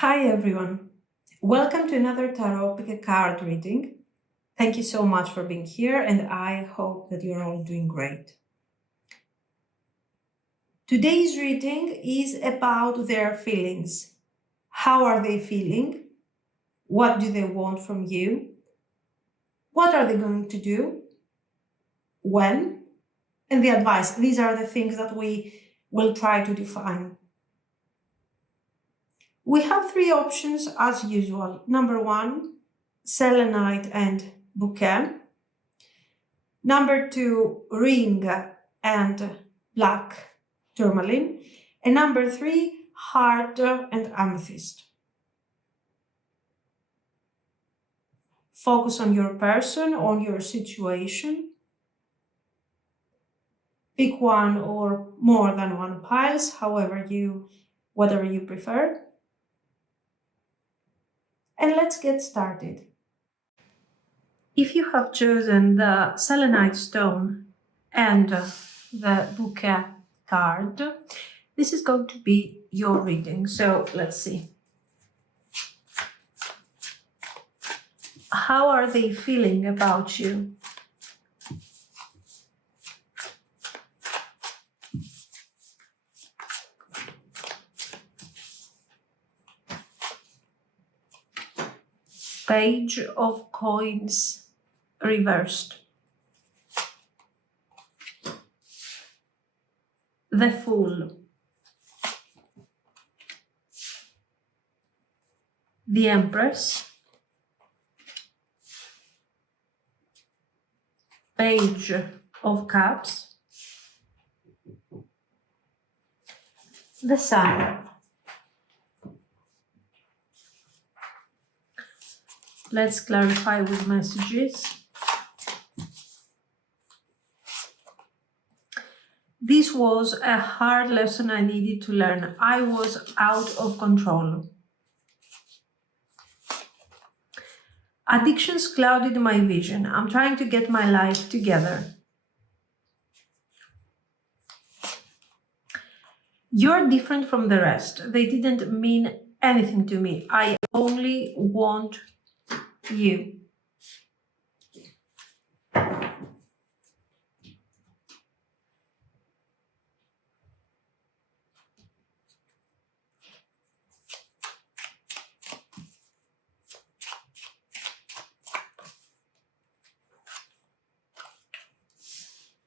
Hi everyone, welcome to another Tarot Pick a Card reading. Thank you so much for being here and I hope that you're all doing great. Today's reading is about their feelings. How are they feeling? What do they want from you? What are they going to do? When? And the advice. These are the things that we will try to define. We have three options as usual. Number one, Selenite and BOUQUET. Number two, ring and black tourmaline. And number three, heart and amethyst. Focus on your person, on your situation. Pick one or more than one piles, whatever you prefer. And let's get started. If you have chosen the selenite stone and the BOUQUET card, this is going to be your reading. So let's see. How are they feeling about you? Page of Coins reversed. The Fool. The Empress. Page of Cups. The Sun. Let's clarify with messages. This was a hard lesson I needed to learn. I was out of control. Addictions clouded my vision. I'm trying to get my life together. You're different from the rest. They didn't mean anything to me. I only want you.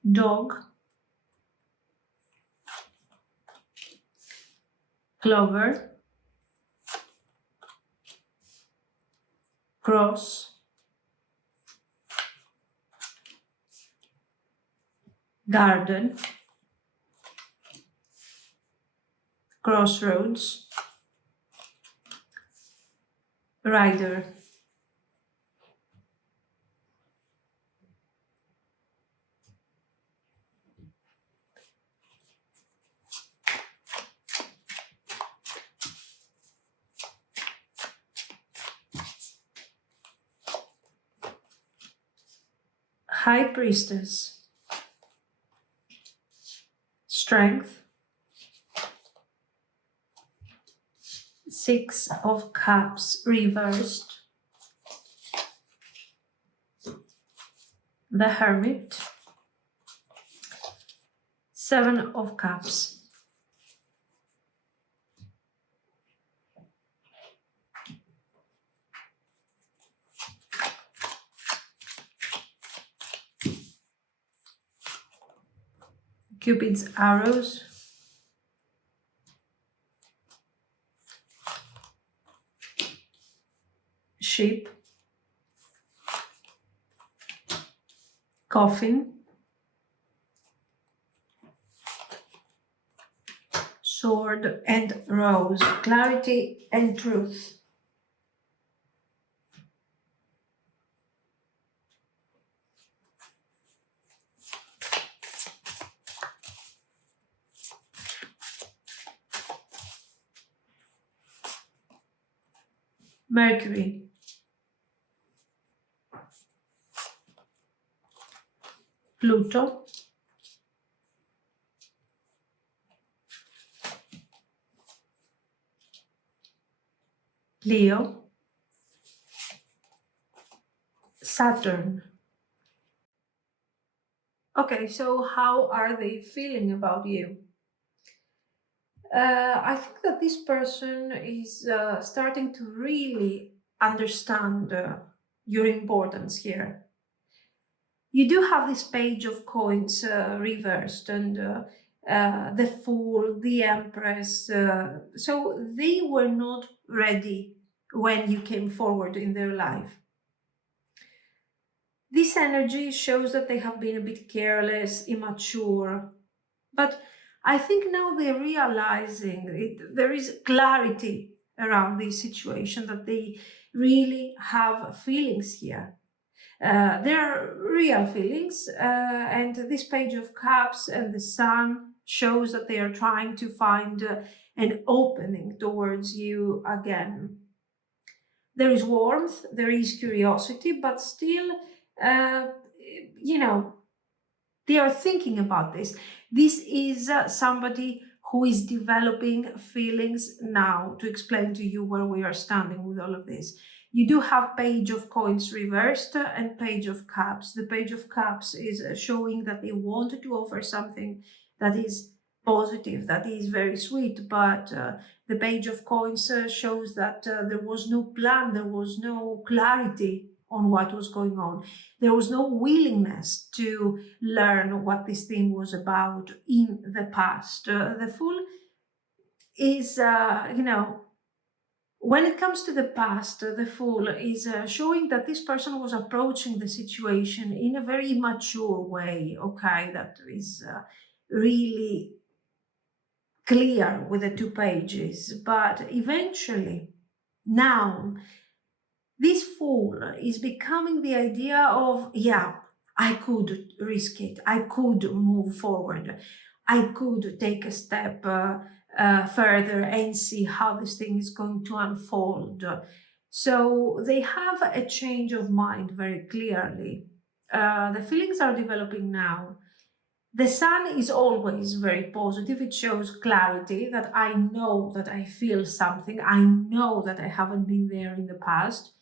Dog. Clover. Cross. Garden. Crossroads. Rider. High Priestess. Strength. Six of Cups reversed. The Hermit. Seven of Cups. Cupid's arrows. Sheep. Coffin. Sword and rose. Clarity and truth. Mercury. Pluto. Leo, Saturn. Okay, so how are they feeling about you? I think that this person is starting to really understand your importance here. You do have this page of coins reversed, and the Fool, the Empress. So they were not ready when you came forward in their life. This energy shows that they have been a bit careless, immature, but I think now they're realizing there is clarity around this situation, that they really have feelings here. There are real feelings, and this page of cups and the sun shows that they are trying to find an opening towards you again. There is warmth, there is curiosity, but still, uh, you know, they are thinking about this. This is somebody who is developing feelings now, to explain to you where we are standing with all of this. You do have page of coins reversed and page of cups. The page of cups is showing that they wanted to offer something that is positive, that is very sweet, but the page of coins shows that there was no plan, there was no clarity on what was going on. There was no willingness to learn what this thing was about in the past. The Fool is, when it comes to the past, the Fool is showing that this person was approaching the situation in a very immature way, okay, that is really clear with the two pages. But eventually, now, this Fool is becoming the idea of, yeah, I could risk it. I could move forward. I could take a step further and see how this thing is going to unfold. So they have a change of mind very clearly. The feelings are developing now. The sun is always very positive. It shows clarity, that I know that I feel something. I know that I haven't been there in the past.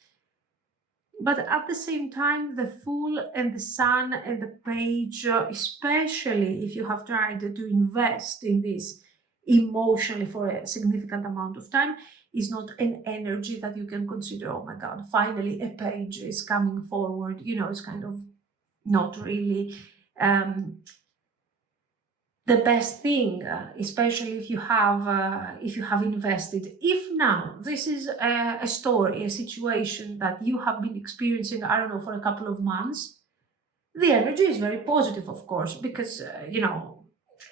But at the same time, the Fool and the Sun and the Page, especially if you have tried to invest in this emotionally for a significant amount of time, is not an energy that you can consider, oh my God, finally a page is coming forward. It's kind of not really the best thing, especially if you have invested. If now this is a story, a situation that you have been experiencing, I don't know, for a couple of months, the energy is very positive, of course, because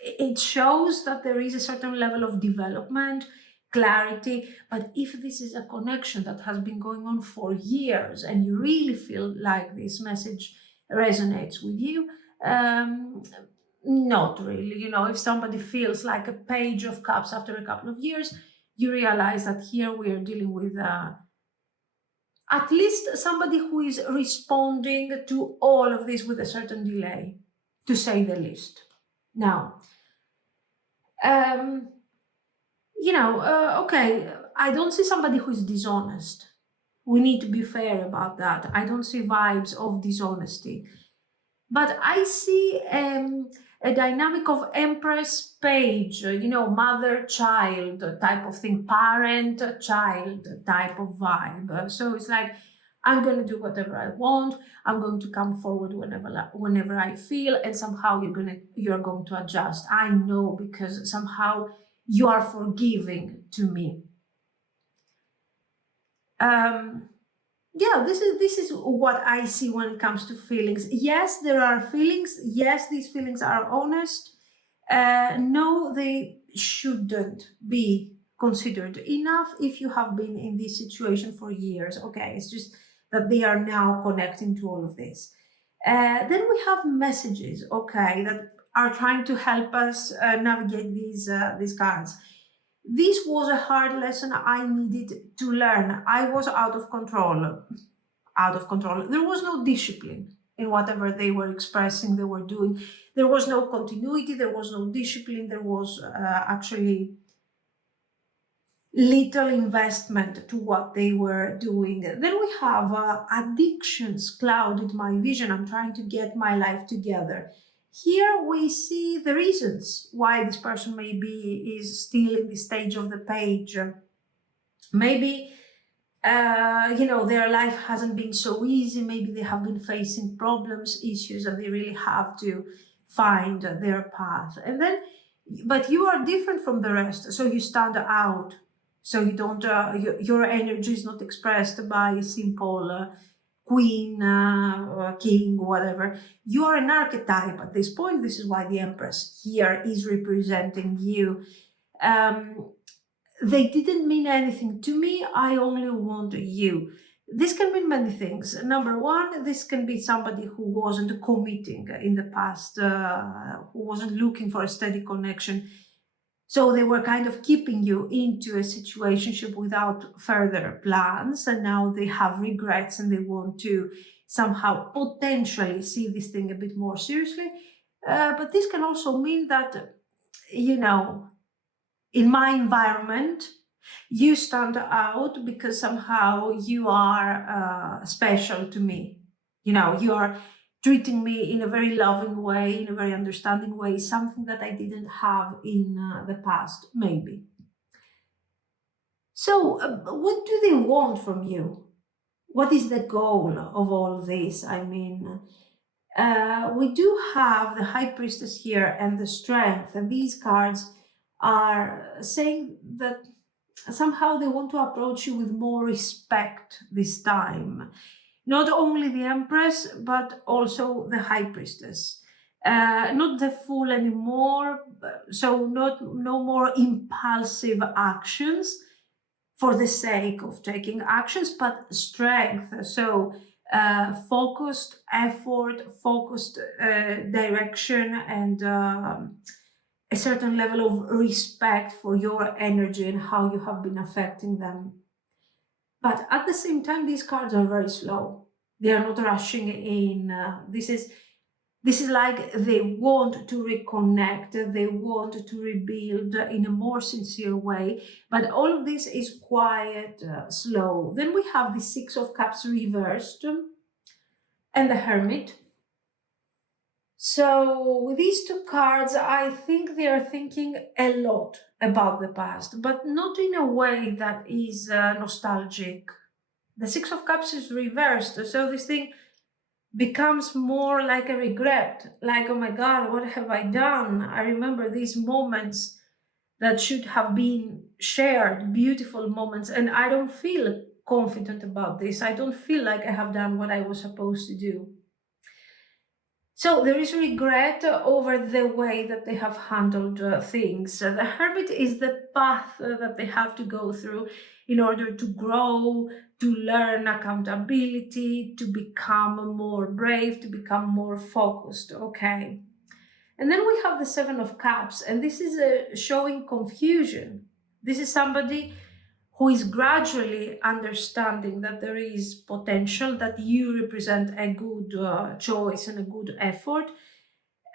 it shows that there is a certain level of development, clarity. But if this is a connection that has been going on for years and you really feel like this message resonates with you, not really. If somebody feels like a page of cups after a couple of years, you realize that here we are dealing with at least somebody who is responding to all of this with a certain delay, to say the least. Now, okay, I don't see somebody who is dishonest. We need to be fair about that. I don't see vibes of dishonesty. But I see a dynamic of Empress Page, mother child type of thing, parent child type of vibe. So it's like, I'm going to do whatever I want. I'm going to come forward whenever I feel, and somehow you're going to adjust. I know, because somehow you are forgiving to me. Yeah, this is what I see when it comes to feelings. Yes, there are feelings. Yes, these feelings are honest. No, they shouldn't be considered enough if you have been in this situation for years. Okay, it's just that they are now connecting to all of this. Then we have messages, okay, that are trying to help us navigate these cards. This was a hard lesson I needed to learn. I was out of control. Out of control. There was no discipline in whatever they were expressing, they were doing. There was no continuity, there was no discipline, there was actually little investment to what they were doing. Then we have addictions clouded my vision. I'm trying to get my life together. Here we see the reasons why this person maybe is still in this stage of the page. Maybe their life hasn't been so easy. Maybe they have been facing problems, issues, and they really have to find their path. And then, but you are different from the rest, so you stand out. So you don't, your energy is not expressed by a simple queen, or king, whatever. You are an archetype at this point. This is why the Empress here is representing you. They didn't mean anything to me. I only want you. This can mean many things. Number one, this can be somebody who wasn't committing in the past, who wasn't looking for a steady connection. So they were kind of keeping you into a situationship without further plans, and now they have regrets and they want to somehow potentially see this thing a bit more seriously. But this can also mean that, in my environment, you stand out because somehow you are special to me. You are treating me in a very loving way, in a very understanding way, something that I didn't have in the past, maybe. So, what do they want from you? What is the goal of all this? I mean, we do have the High Priestess here and the Strength, and these cards are saying that somehow they want to approach you with more respect this time. Not only the Empress, but also the High Priestess. Not the Fool anymore, so no more impulsive actions for the sake of taking actions, but strength. So focused effort, focused direction, and a certain level of respect for your energy and how you have been affecting them. But at the same time, these cards are very slow. They are not rushing in. This is like they want to reconnect, they want to rebuild in a more sincere way, but all of this is quite slow. Then we have the Six of Cups reversed and the Hermit. So with these two cards, I think they are thinking a lot about the past, but not in a way that is nostalgic. The Six of Cups is reversed, so this thing becomes more like a regret, like, oh my God, what have I done? I remember these moments that should have been shared, beautiful moments, and I don't feel confident about this. I don't feel like I have done what I was supposed to do. So there is regret over the way that they have handled things. The Hermit is the path that they have to go through in order to grow, to learn accountability, to become more brave, to become more focused. Okay. And then we have the Seven of Cups, and this is showing confusion. This is somebody who is gradually understanding that there is potential, that you represent a good choice and a good effort.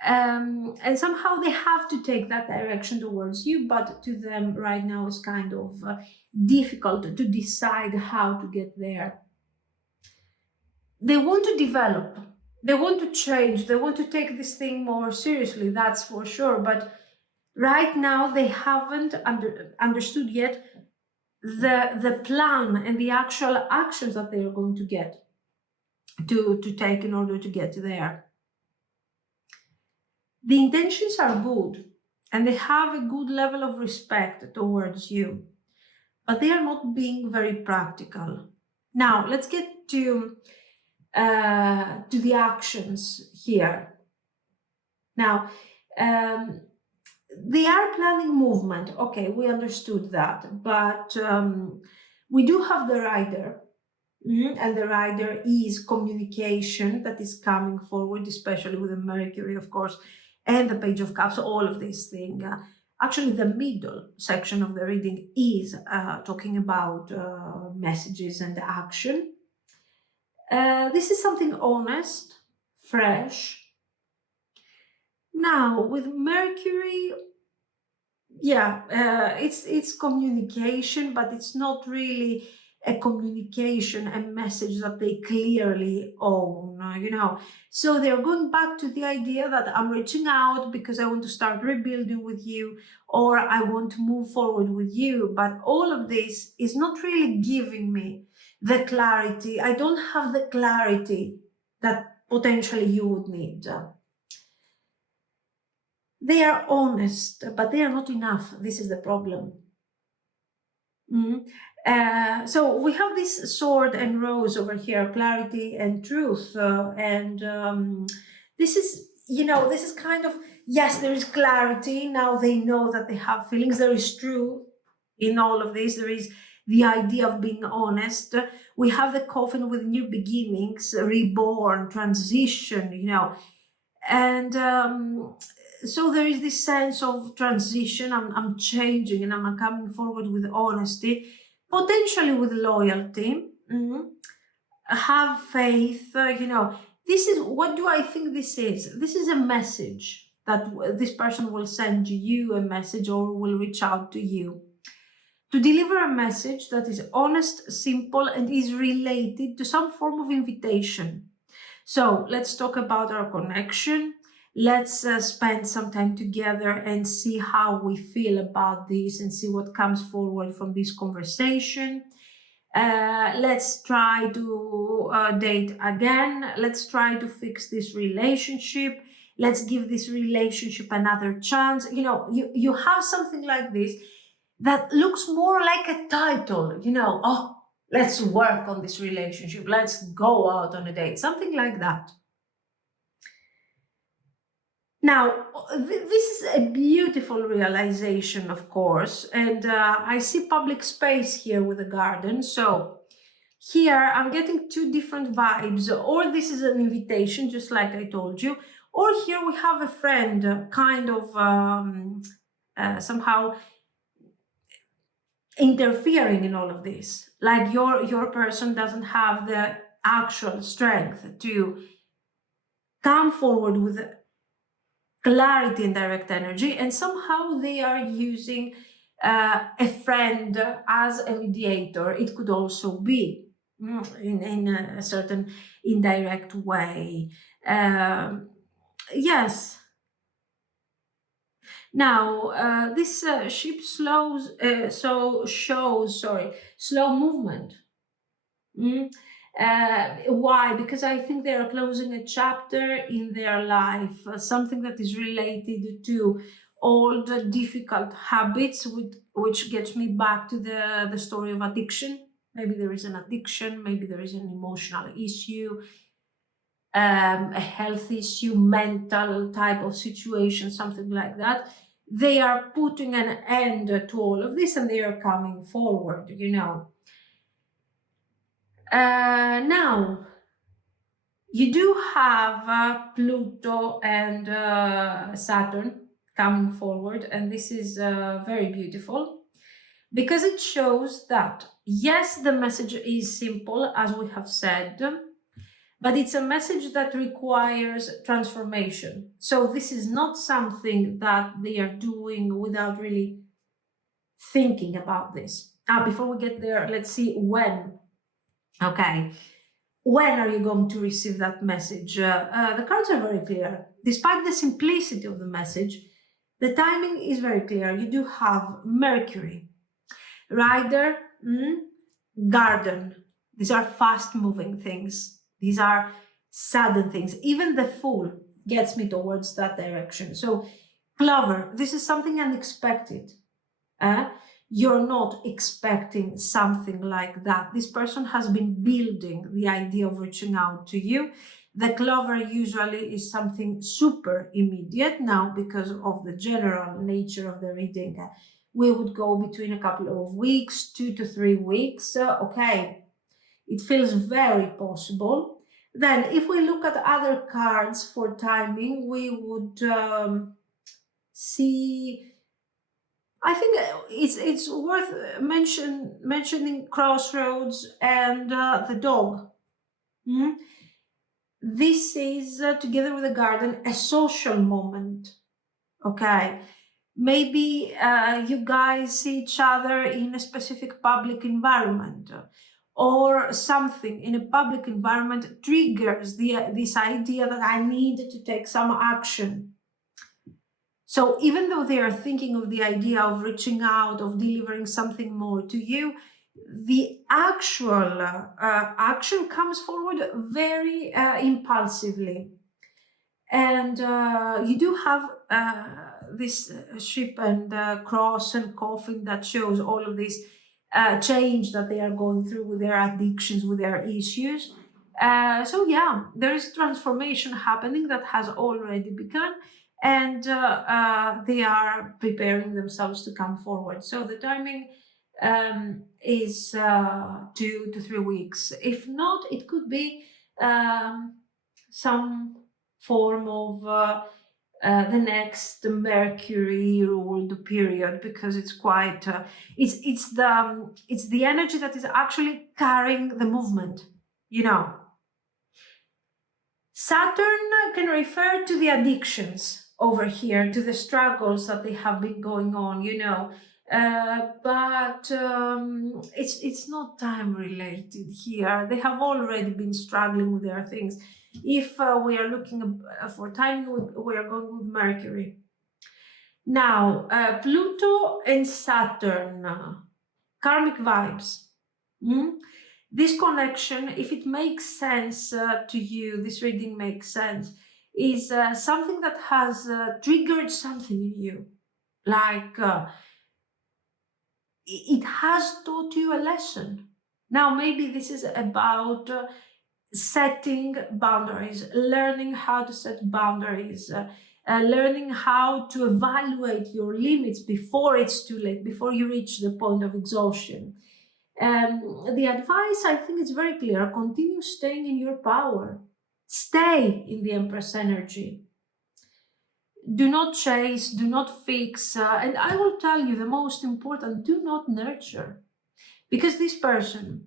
And somehow they have to take that direction towards you, but to them right now it's kind of difficult to decide how to get there. They want to develop, they want to change, they want to take this thing more seriously, that's for sure. But right now they haven't understood yet the plan and the actual actions that they are going to get to take in order to get there. The intentions are good and they have a good level of respect towards you, but they are not being very practical. Now let's get to the actions here. Now they are planning movement. Okay, we understood that, but we do have the Rider. And the Rider is communication that is coming forward, especially with the Mercury, of course, and the Page of Cups, all of these things. Actually, the middle section of the reading is talking about messages and action. This is something honest, fresh. Now, with Mercury, yeah, it's communication, but it's not really a communication, a message that they clearly own, you know. So they're going back to the idea that I'm reaching out because I want to start rebuilding with you, or I want to move forward with you. But all of this is not really giving me the clarity. I don't have the clarity that potentially you would need. They are honest, but they are not enough. This is the problem. Mhm. So we have this sword and rose over here, clarity and truth. And this is, you know, this is kind of, yes, there is clarity. Now they know that they have feelings. There is truth in all of this. There is the idea of being honest. We have the coffin with new beginnings, reborn, transition, you know. And so there is this sense of transition. I'm changing and I'm coming forward with honesty, potentially with loyalty. Have faith. You know, this is what do I think this is? This is a message that this person will send you a message or will reach out to you to deliver a message that is honest, simple, and is related to some form of invitation. So let's talk about our connection. Let's spend some time together and see how we feel about this and see what comes forward from this conversation. Let's try to date again. Let's try to fix this relationship. Let's give this relationship another chance. You know, you have something like this that looks more like a title, you know, oh, let's work on this relationship. Let's go out on a date, something like that. Now, this is a beautiful realization, of course, and I see public space here with a garden. So here I'm getting two different vibes, or this is an invitation, just like I told you, or here we have a friend kind of somehow interfering in all of this. Like your person doesn't have the actual strength to come forward with clarity and direct energy, and somehow they are using a friend as a mediator. It could also be in a certain indirect way. Yes. Now this ship shows slow movement. Mm. Why? Because I think they are closing a chapter in their life, something that is related to old difficult habits, which gets me back to the story of addiction. Maybe there is an addiction, maybe there is an emotional issue, a health issue, mental type of situation, something like that. They are putting an end to all of this and they are coming forward, you know. Now, you do have Pluto and Saturn coming forward, and this is very beautiful because it shows that, yes, the message is simple, as we have said, but it's a message that requires transformation. So this is not something that they are doing without really thinking about this. Before we get there, let's see when. Okay. When are you going to receive that message? The cards are very clear. Despite the simplicity of the message, the timing is very clear. You do have Mercury, Rider, Garden. These are fast moving things. These are sudden things. Even the Fool gets me towards that direction. So, Clover, this is something unexpected. You're not expecting something like that. This person has been building the idea of reaching out to you. The clover usually is something super immediate. Now, because of the general nature of the reading, we would go between a couple of weeks, 2 to 3 weeks. Okay, it feels very possible. Then, if we look at other cards for timing, we would see. I think it's worth mentioning Crossroads and the dog. Mhm. This is together with the garden a social moment. Okay, Maybe you guys see each other in a specific public environment, or something in a public environment triggers this idea that I need to take some action. So even though they are thinking of the idea of reaching out, of delivering something more to you, the actual action comes forward very impulsively. And you do have this ship and cross and coffin that shows all of this change that they are going through with their addictions, with their issues. So yeah, there is transformation happening that has already begun, and they are preparing themselves to come forward. So the timing is 2 to 3 weeks. If not, it could be some form of the next Mercury ruled period, because it's quite it's the energy that is actually carrying the movement, you know. Saturn can refer to the addictions over here, to the struggles that they have been going on, you know. But it's not time related here. They have already been struggling with their things. If we are looking for time, we are going with Mercury. Now, Pluto and Saturn, karmic vibes. This connection, if it makes sense to you, this reading makes sense, is something that has triggered something in you. Like it has taught you a lesson. Now, maybe this is about setting boundaries, learning how to set boundaries, learning how to evaluate your limits before it's too late, before you reach the point of exhaustion. The advice, I think, is very clear. Continue staying in your power. Stay in the Empress energy. Do not chase, do not fix, and I will tell you the most important, do not nurture. Because this person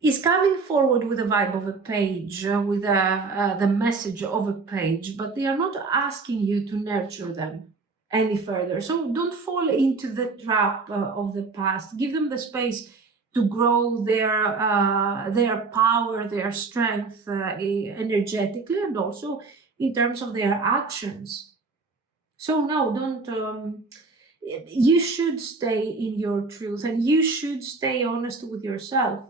is coming forward with a vibe of a page, with the message of a page, but they are not asking you to nurture them any further. So don't fall into the trap of the past. Give them the space to grow their power, their strength energetically, and also in terms of their actions. So no, don't. You should stay in your truth, and you should stay honest with yourself.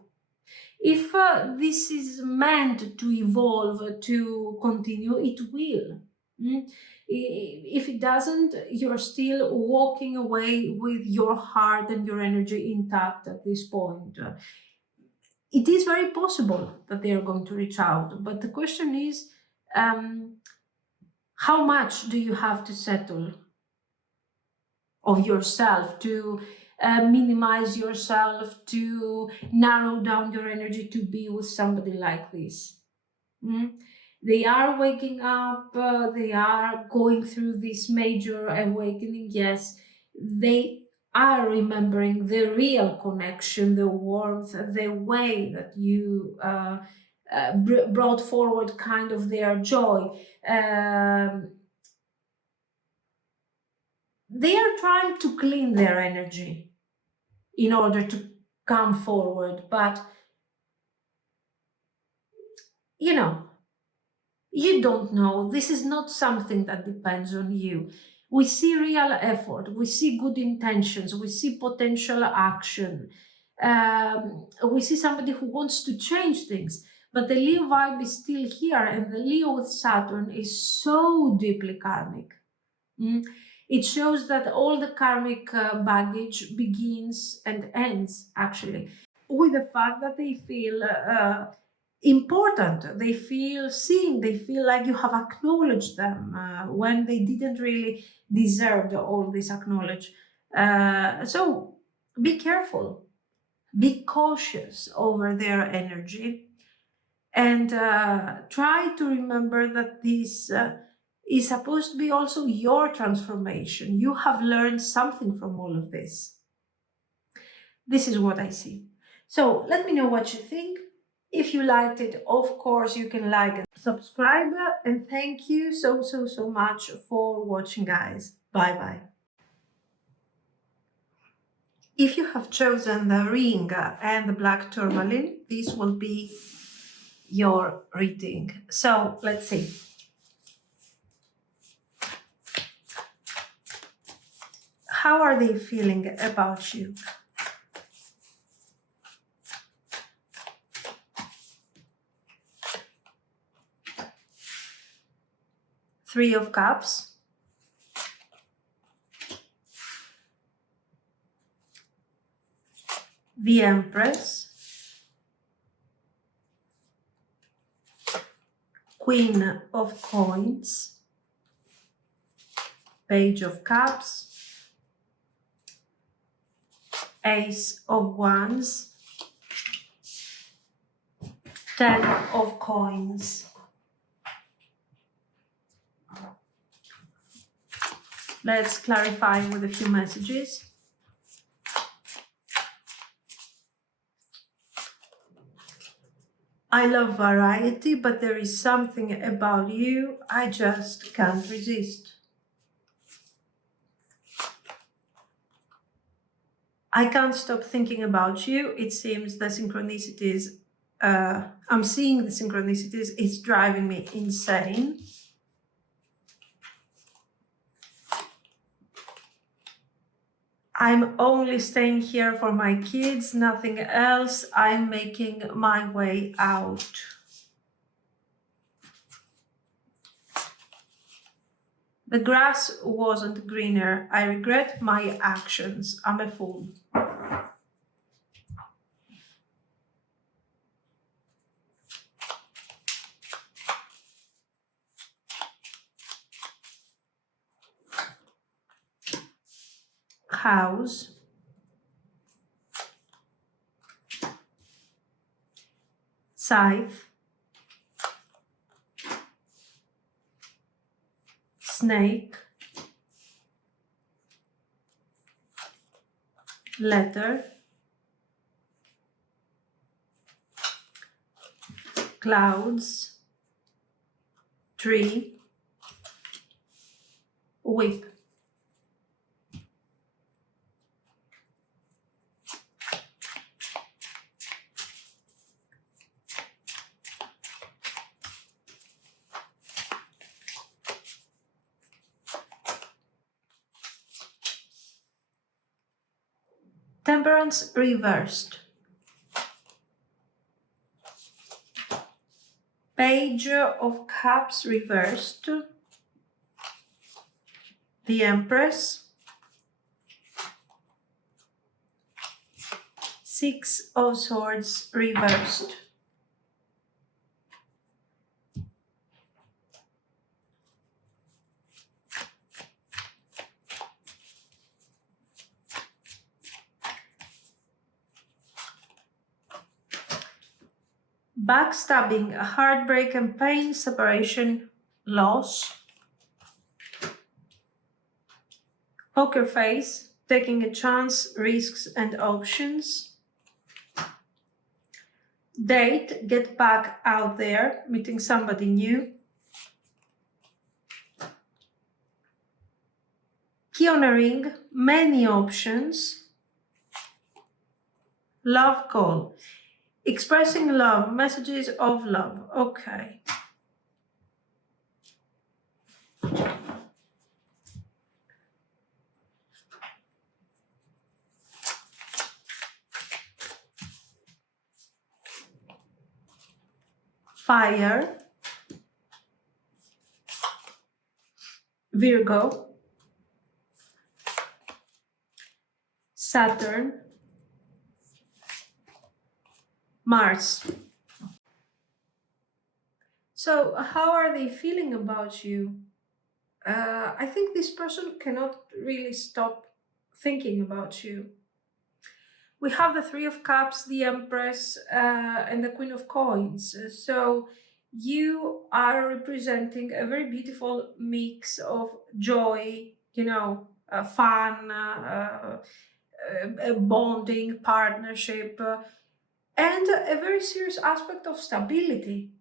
If this is meant to evolve, to continue, it will. If it doesn't, you're still walking away with your heart and your energy intact at this point. It is very possible that they are going to reach out, but the question is, how much do you have to settle of yourself, to minimize yourself, to narrow down your energy to be with somebody like this? They are waking up, they are going through this major awakening, yes. They are remembering the real connection, the warmth, the way that you brought forward kind of their joy. They are trying to clean their energy in order to come forward, but you know, you don't know. This is not something that depends on you. We see real effort, we see good intentions, we see potential action. We see somebody who wants to change things, but the Leo vibe is still here, and the Leo with Saturn is so deeply karmic. It shows that all the karmic baggage begins and ends actually with the fact that they feel important, they feel seen, they feel like you have acknowledged them when they didn't really deserve all this acknowledge. So be careful, be cautious over their energy, and try to remember that this is supposed to be also your transformation. You have learned something from all of this. This is what I see. So let me know what you think. If you liked it, of course, you can like and subscribe, and thank you so much for watching, guys. Bye bye. If you have chosen the ring and the black tourmaline, this will be your reading. So let's see. How are they feeling about you? Three of Cups. The Empress. Queen of Coins. Page of Cups. Ace of Wands. 10 of Coins. Let's clarify with a few messages. I love variety, but there is something about you I just can't resist. I can't stop thinking about you. It seems the synchronicities, I'm seeing the synchronicities, it's driving me insane. I'm only staying here for my kids, nothing else. I'm making my way out. The grass wasn't greener. I regret my actions. I'm a fool. House. Scythe. Snake. Letter. Clouds. Tree. Whip. Temperance reversed. Page of Cups reversed. The Empress. 6 of Swords reversed. Backstabbing, heartbreak and pain, separation, loss. Poker face, taking a chance, risks and options. Date, get back out there, meeting somebody new. Key on a ring, many options. Love call, expressing love, messages of love. Okay. Fire. Virgo. Saturn. Mars. So how are they feeling about you? I think this person cannot really stop thinking about you. We have the Three of Cups, the Empress, and the Queen of Coins. So you are representing a very beautiful mix of joy, fun, bonding, partnership, and a very serious aspect of stability.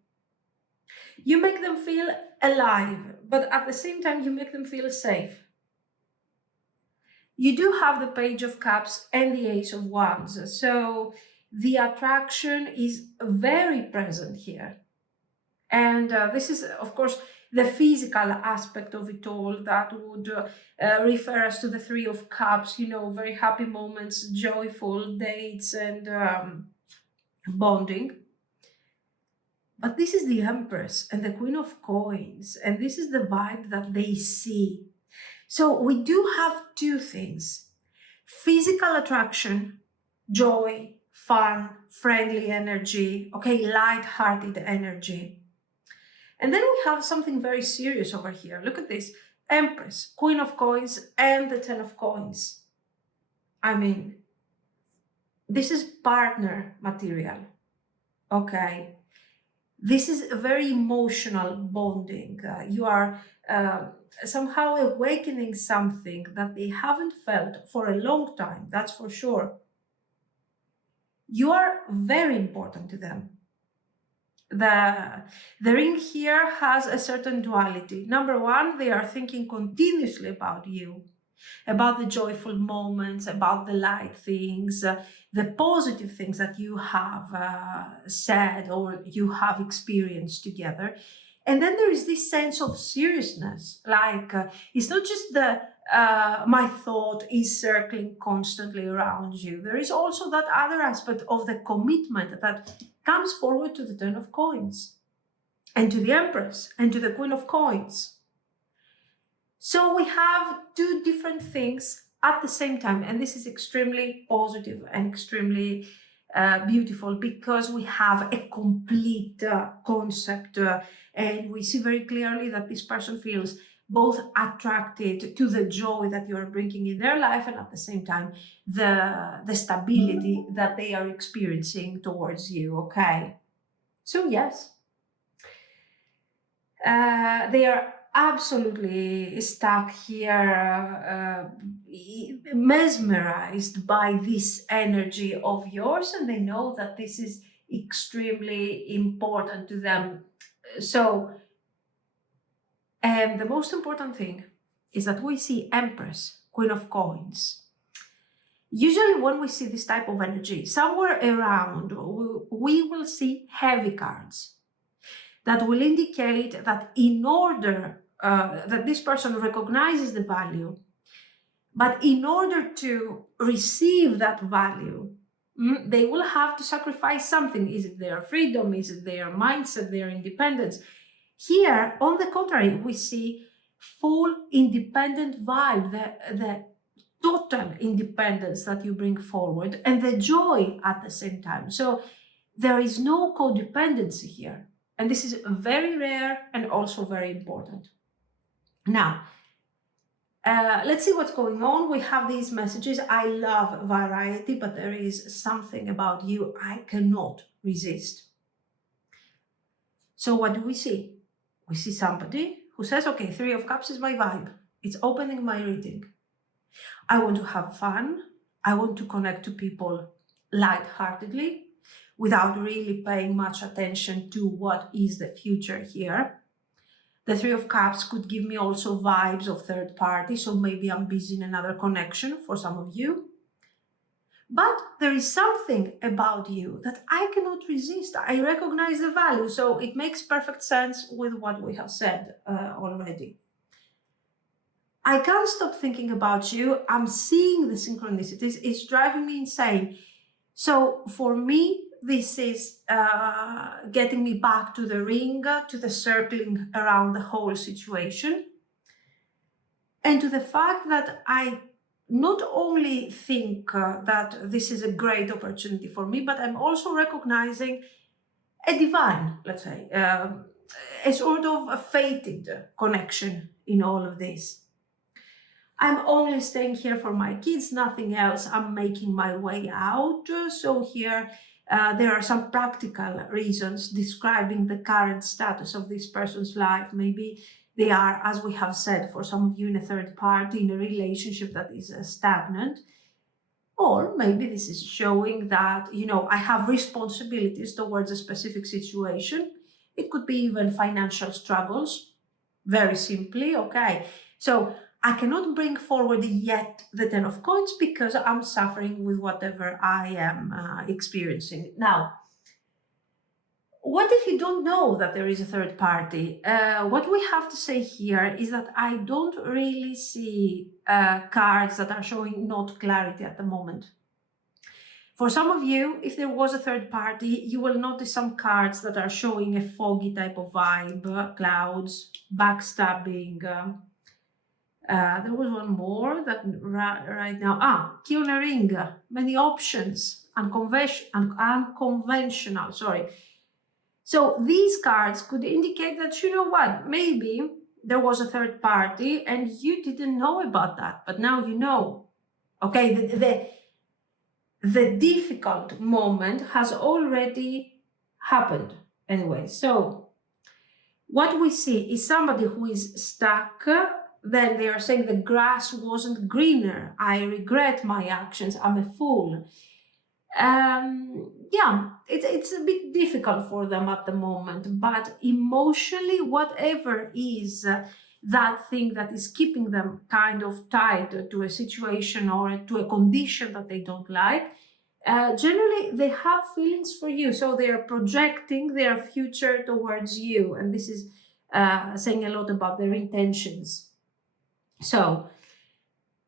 You make them feel alive, but at the same time, you make them feel safe. You do have the Page of Cups and the Ace of Wands, so the attraction is very present here. And this is, of course, the physical aspect of it all that would refer us to the Three of Cups, you know, very happy moments, joyful dates, and bonding. But this is the Empress and the Queen of Coins, and this is the vibe that they see. So we do have two things: physical attraction, joy, fun, friendly energy, okay, light-hearted energy. And then we have something very serious over here. Look at this: Empress, Queen of Coins, and the Ten of Coins. I mean, this is partner material, okay? This is a very emotional bonding. You are somehow awakening something that they haven't felt for a long time, that's for sure. You are very important to them. The ring here has a certain duality. Number one, they are thinking continuously about you, about the joyful moments, about the light things, the positive things that you have said or you have experienced together. And then there is this sense of seriousness, like it's not just the my thought is circling constantly around you. There is also that other aspect of the commitment that comes forward to the Ten of Coins and to the Empress and to the Queen of Coins. So we have two different things at the same time, and this is extremely positive and extremely beautiful, because we have a complete concept, and we see very clearly that this person feels both attracted to the joy that you are bringing in their life, and at the same time the stability that they are experiencing towards you, okay? So yes, they are absolutely stuck here, mesmerized by this energy of yours, and they know that this is extremely important to them. So, and the most important thing is that we see Empress, Queen of Coins. Usually when we see this type of energy, somewhere around, we will see heavy cards that will indicate that in order that this person recognizes the value, but in order to receive that value, they will have to sacrifice something. Is it their freedom? Is it their mindset, their independence? Here, on the contrary, we see full independent vibe, the total independence that you bring forward, and the joy at the same time. So there is no codependency here. And this is very rare and also very important. Now, let's see what's going on. We have these messages. I love variety, but there is something about you I cannot resist. So what do we see? We see somebody who says, okay, Three of Cups is my vibe. It's opening my reading. I want to have fun. I want to connect to people lightheartedly, without really paying much attention to what is the future here. The Three of Cups could give me also vibes of third party, so maybe I'm busy in another connection for some of you. But there is something about you that I cannot resist. I recognize the value, so it makes perfect sense with what we have said already. I can't stop thinking about you. I'm seeing the synchronicities. It's driving me insane. So for me, this is getting me back to the ring, to the circling around the whole situation, and to the fact that I not only think that this is a great opportunity for me, but I'm also recognizing a divine, let's say, a sort of a fated connection in all of this. I'm only staying here for my kids, nothing else. I'm making my way out. So here there are some practical reasons describing the current status of this person's life. Maybe they are, as we have said, for some of you, in a third party, in a relationship that is stagnant. Or maybe this is showing that, you know, I have responsibilities towards a specific situation. It could be even financial struggles, very simply, okay? So I cannot bring forward yet the Ten of Coins because I'm suffering with whatever I am experiencing. Now, what if you don't know that there is a third party? What we have to say here is that I don't really see cards that are showing not clarity at the moment. For some of you, if there was a third party, you will notice some cards that are showing a foggy type of vibe, clouds, backstabbing. There was one more that right now. King of Ring, many options, unconventional, sorry. So these cards could indicate that, you know what, maybe there was a third party and you didn't know about that, but now you know. Okay, the difficult moment has already happened anyway. So what we see is somebody who is stuck. Then they are saying the grass wasn't greener. I regret my actions. I'm a fool. Yeah, it's a bit difficult for them at the moment, but emotionally, whatever is that thing that is keeping them kind of tied to a situation or to a condition that they don't like, generally they have feelings for you, so they are projecting their future towards you, and this is saying a lot about their intentions. So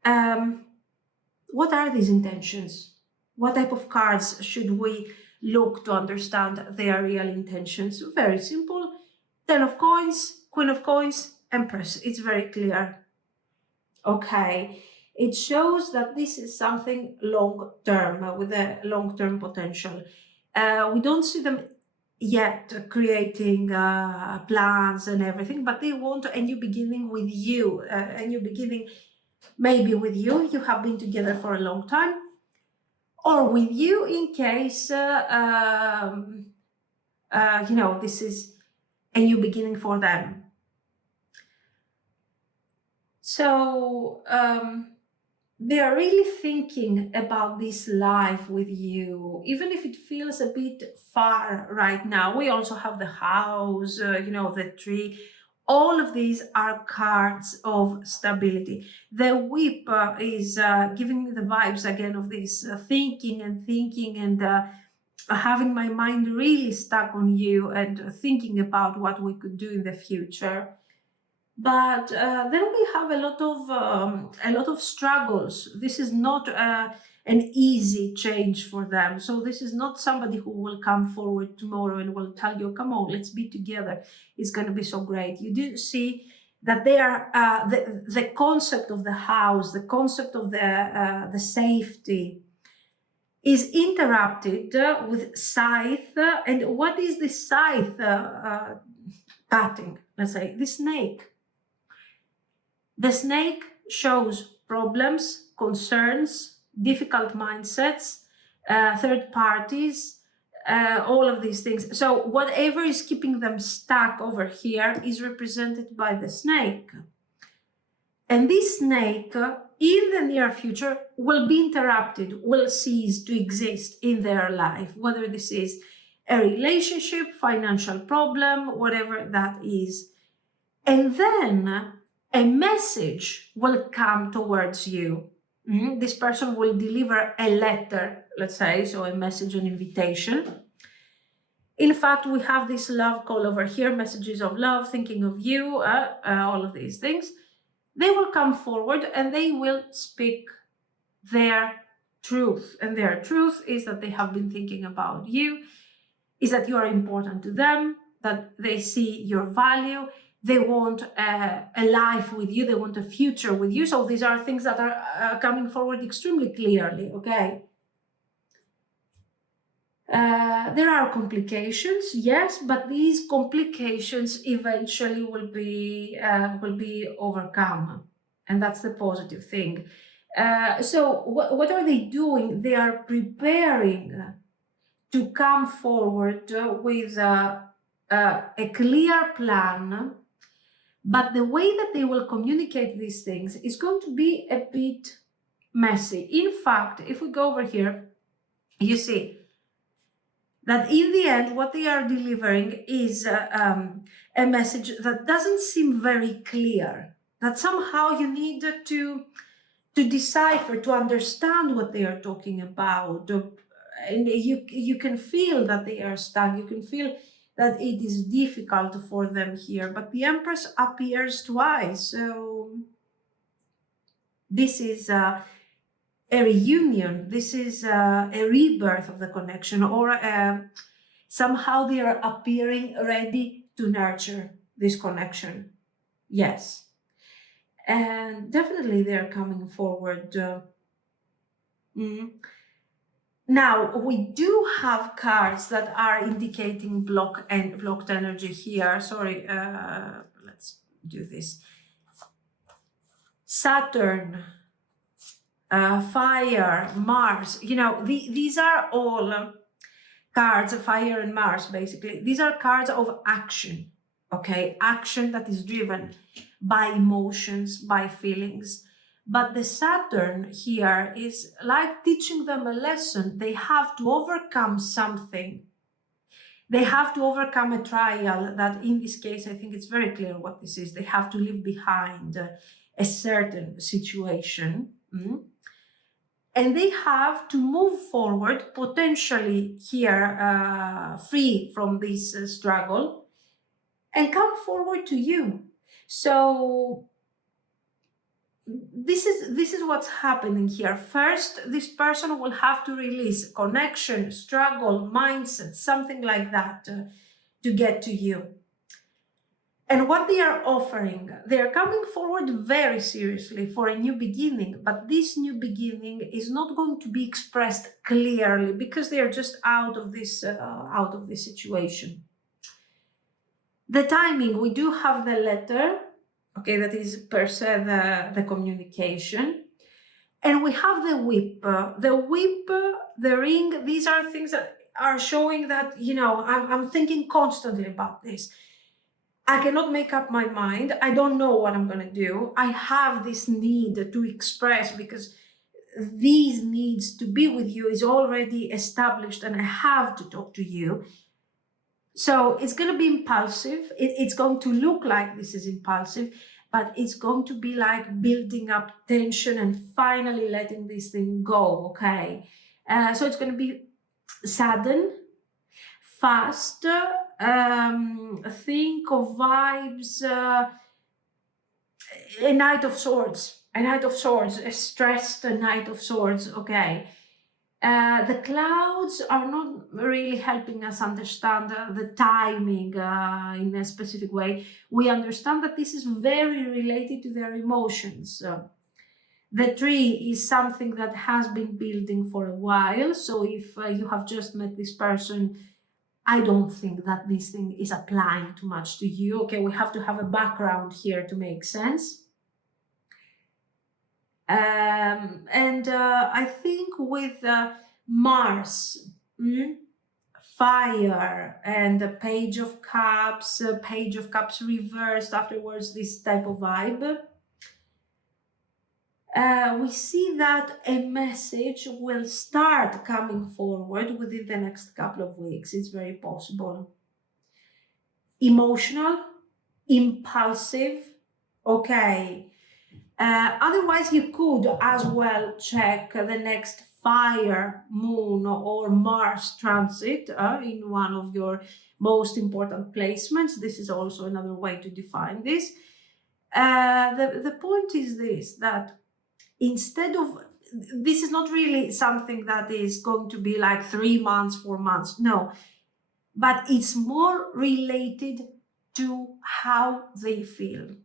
what are these intentions? What type of cards should we look to understand their real intentions? Very simple. Ten of Coins, Queen of Coins, Empress. It's very clear. Okay. It shows that this is something long-term, with a long-term potential. We don't see them yet creating plans and everything, but they want a new beginning with you, a new beginning maybe with you. You have been together for a long time, or with you in case, this is a new beginning for them. So they are really thinking about this life with you, even if it feels a bit far right now. We also have the house, the tree. All of these are cards of stability. The whip is giving me the vibes again of this thinking and having my mind really stuck on you and thinking about what we could do in the future. But then we have a lot of struggles. This is not an easy change for them. So this is not somebody who will come forward tomorrow and will tell you, come on, let's be together. It's going to be so great. You do see that they are the concept of the house, the concept of the safety is interrupted with scythe. And what is the scythe cutting? Let's say the snake. The snake shows problems, concerns, difficult mindsets, third parties, all of these things. So whatever is keeping them stuck over here is represented by the snake. And this snake, in the near future, will be interrupted, will cease to exist in their life, whether this is a relationship, financial problem, whatever that is. And then a message will come towards you. This person will deliver a letter, let's say, so a message, an invitation. In fact, we have this love call over here, messages of love, thinking of you, all of these things. They will come forward and they will speak their truth. And their truth is that they have been thinking about you, is that you are important to them, that they see your value. They want a life with you. They want a future with you. So these are things that are coming forward extremely clearly, okay? There are complications, yes, but these complications eventually will be overcome. And that's the positive thing. So what are they doing? They are preparing to come forward with a clear plan. But the way that they will communicate these things is going to be a bit messy. In fact, if we go over here, you see, That in the end, what they are delivering is a message that doesn't seem very clear, that somehow you need to decipher, to understand what they are talking about. And you can feel that they are stuck. You can feel that it is difficult for them here. But the Empress appears twice. So this is a reunion. This is a rebirth of the connection, or somehow they are appearing ready to nurture this connection. Yes. And definitely they're coming forward. Now, we do have cards that are indicating blocked energy here. Sorry, let's do this. Saturn, fire, Mars. You know, these are all cards, fire and Mars, basically. These are cards of action, okay? Action that is driven by emotions, by feelings. But the Saturn here is like teaching them a lesson. They have to overcome something. They have to overcome a trial that, in this case, I think it's very clear what this is. They have to leave behind a certain situation. And they have to move forward, potentially here, free from this struggle, and come forward to you. So this is what's happening here. First, this person will have to release connection, struggle, mindset, something like that to get to you. And what they are offering, they are coming forward very seriously for a new beginning, but this new beginning is not going to be expressed clearly because they are just out of this situation. The timing, we do have the letter, okay, that is per se the communication. And we have the whip, the ring. These are things that are showing that, you know, I'm thinking constantly about this. I cannot make up my mind. I don't know what I'm going to do. I have this need to express because these needs to be with you is already established and I have to talk to you. So it's going to be impulsive. It's going to look like this is impulsive, but it's going to be like building up tension and finally letting this thing go, okay? So it's going to be sudden, fast, think of vibes, a Knight of Swords, a stressed Knight of Swords, okay. The clouds are not really helping us understand the timing in a specific way. We understand that this is very related to their emotions. The tree is something that has been building for a while. So if you have just met this person, I don't think that this thing is applying too much to you. Okay, we have to have a background here to make sense. I think with Mars, fire, and the Page of Cups reversed afterwards, this type of vibe. We see that a message will start coming forward within the next couple of weeks. It's very possible. Emotional, impulsive, okay. Otherwise, you could as well check the next fire, moon, or Mars transit in one of your most important placements. This is also another way to define this. The point is this, that instead of, this is not really something that is going to be like 3 months, 4 months, no, but it's more related to how they feel.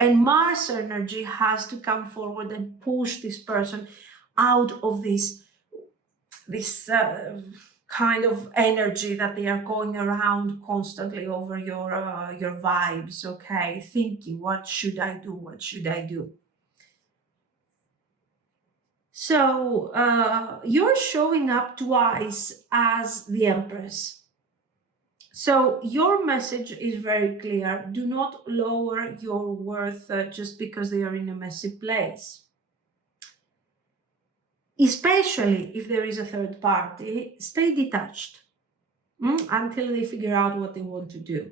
And Mars energy has to come forward and push this person out of this kind of energy that they are going around constantly over your vibes, okay? Thinking, what should I do? What should I do? So you're showing up twice as the Empress. So your message is very clear. Do not lower your worth just because they are in a messy place. Especially if there is a third party, stay detached. until they figure out what they want to do.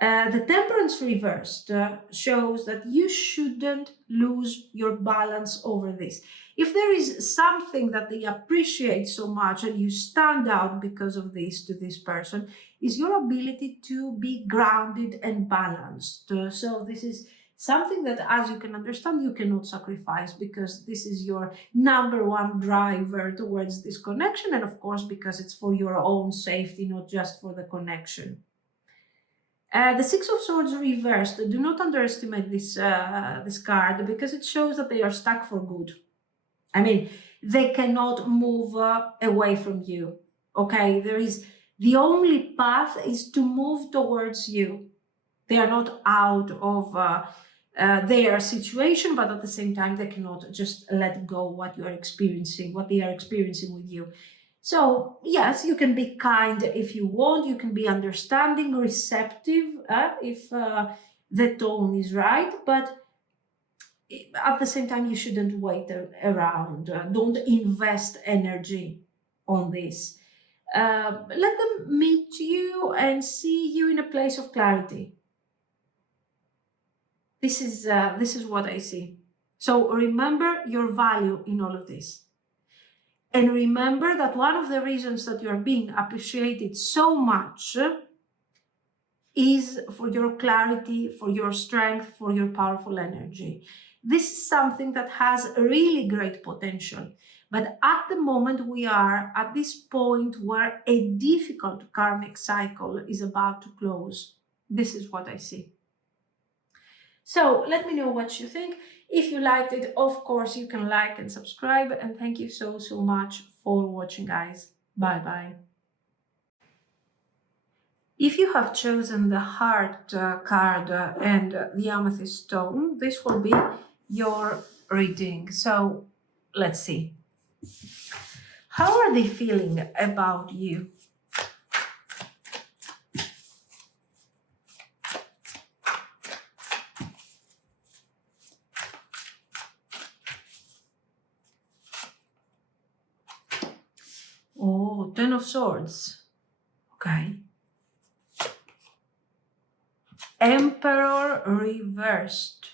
The Temperance reversed shows that you shouldn't lose your balance over this. If there is something that they appreciate so much and you stand out because of this to this person, is your ability to be grounded and balanced. So this is something that, as you can understand, you cannot sacrifice, because this is your number one driver towards this connection, and of course because it's for your own safety, not just for the connection. The Six of Swords reversed. Do not underestimate this card, because it shows that they are stuck for good. I mean, they cannot move away from you. Okay, the only path is to move towards you. They are not out of their situation, but at the same time, they cannot just let go what you are experiencing, what they are experiencing with you. So yes, you can be kind if you want, you can be understanding, receptive if the tone is right, but at the same time, you shouldn't wait around. Don't invest energy on this. Let them meet you and see you in a place of clarity. This is what I see. So remember your value in all of this. And remember that one of the reasons that you're being appreciated so much is for your clarity, for your strength, for your powerful energy. This is something that has really great potential. But at the moment, we are at this point where a difficult karmic cycle is about to close. This is what I see. So let me know what you think. If you liked it, of course, you can like and subscribe. And thank you so much for watching, guys. Bye-bye. If you have chosen the Heart card and the Amethyst stone, this will be your reading. So let's see. How are they feeling about you? Oh, Ten of Swords. Okay. Emperor reversed.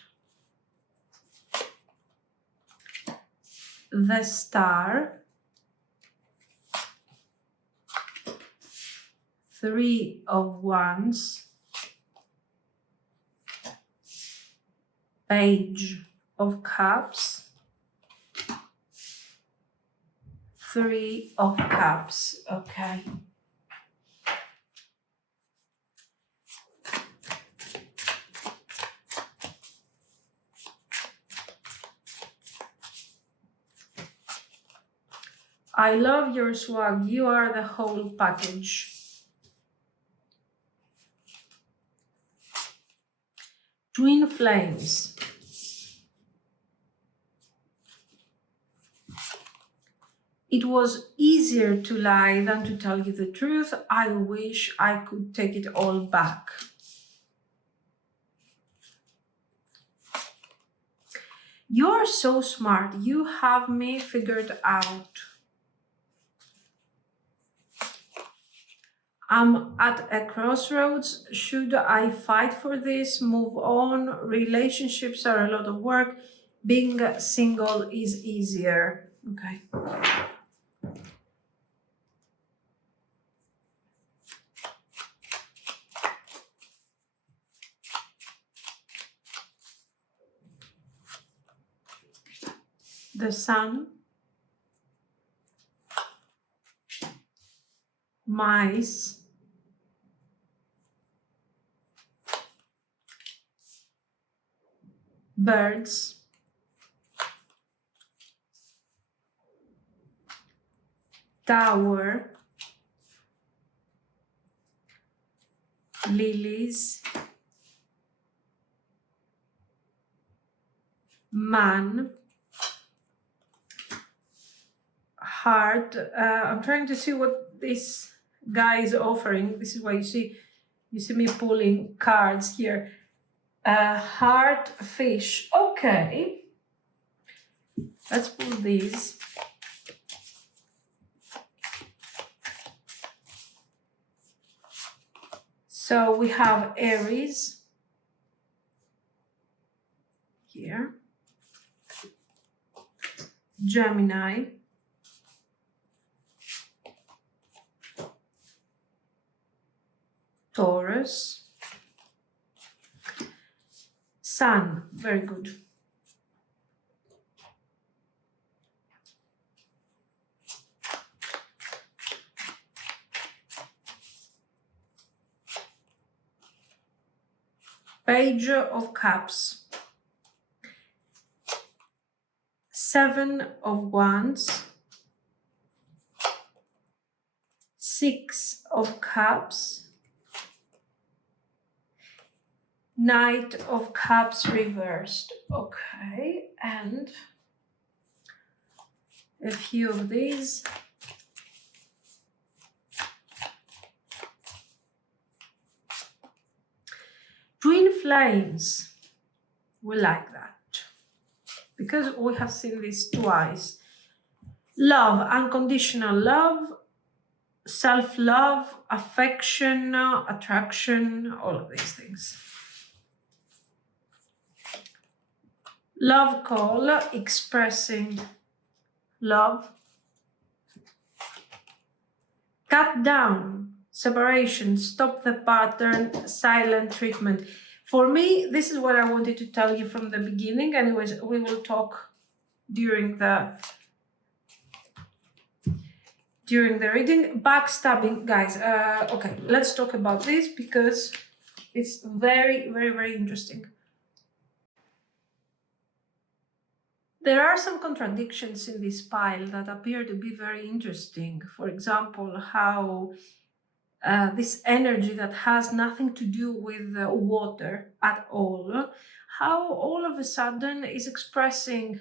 The Star. Three of Wands. Page of Cups. Three of Cups. Okay. I love your swag. You are the whole package. Twin flames. It was easier to lie than to tell you the truth. I wish I could take it all back. You're so smart. You have me figured out. I'm at a crossroads. Should I fight for this? Move on? Relationships are a lot of work. Being single is easier. Okay. The Sun. Mice. Birds. Tower. Lilies. Man. Heart. I'm trying to see what this guy is offering. This is why you see me pulling cards here. Heart, fish. Okay. Let's pull these. So we have Aries here, Gemini, Taurus, Sun, very good. Page of Cups, Seven of Wands, Six of Cups, Knight of Cups reversed. Okay, and a few of these. Twin flames, we like that because we have seen this twice. Love, unconditional love, self-love, affection, attraction, all of these things. Love call, expressing love. Cut down, separation, stop the pattern, silent treatment. For me, this is what I wanted to tell you from the beginning. Anyways, we will talk during the reading. Backstabbing, guys. Okay, let's talk about this because it's very, very, very interesting. There are some contradictions in this pile that appear to be very interesting. For example, how this energy that has nothing to do with water at all, how all of a sudden is expressing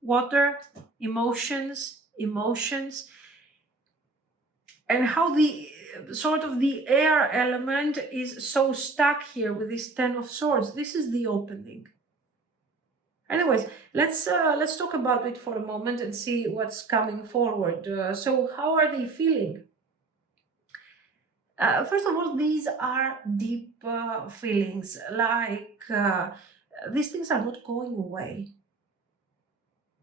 water, emotions, and how the sort of the air element is so stuck here with this Ten of Swords. This is the opening. Anyways, let's talk about it for a moment and see what's coming forward. So how are they feeling? First of all, these are deep feelings, like these things are not going away.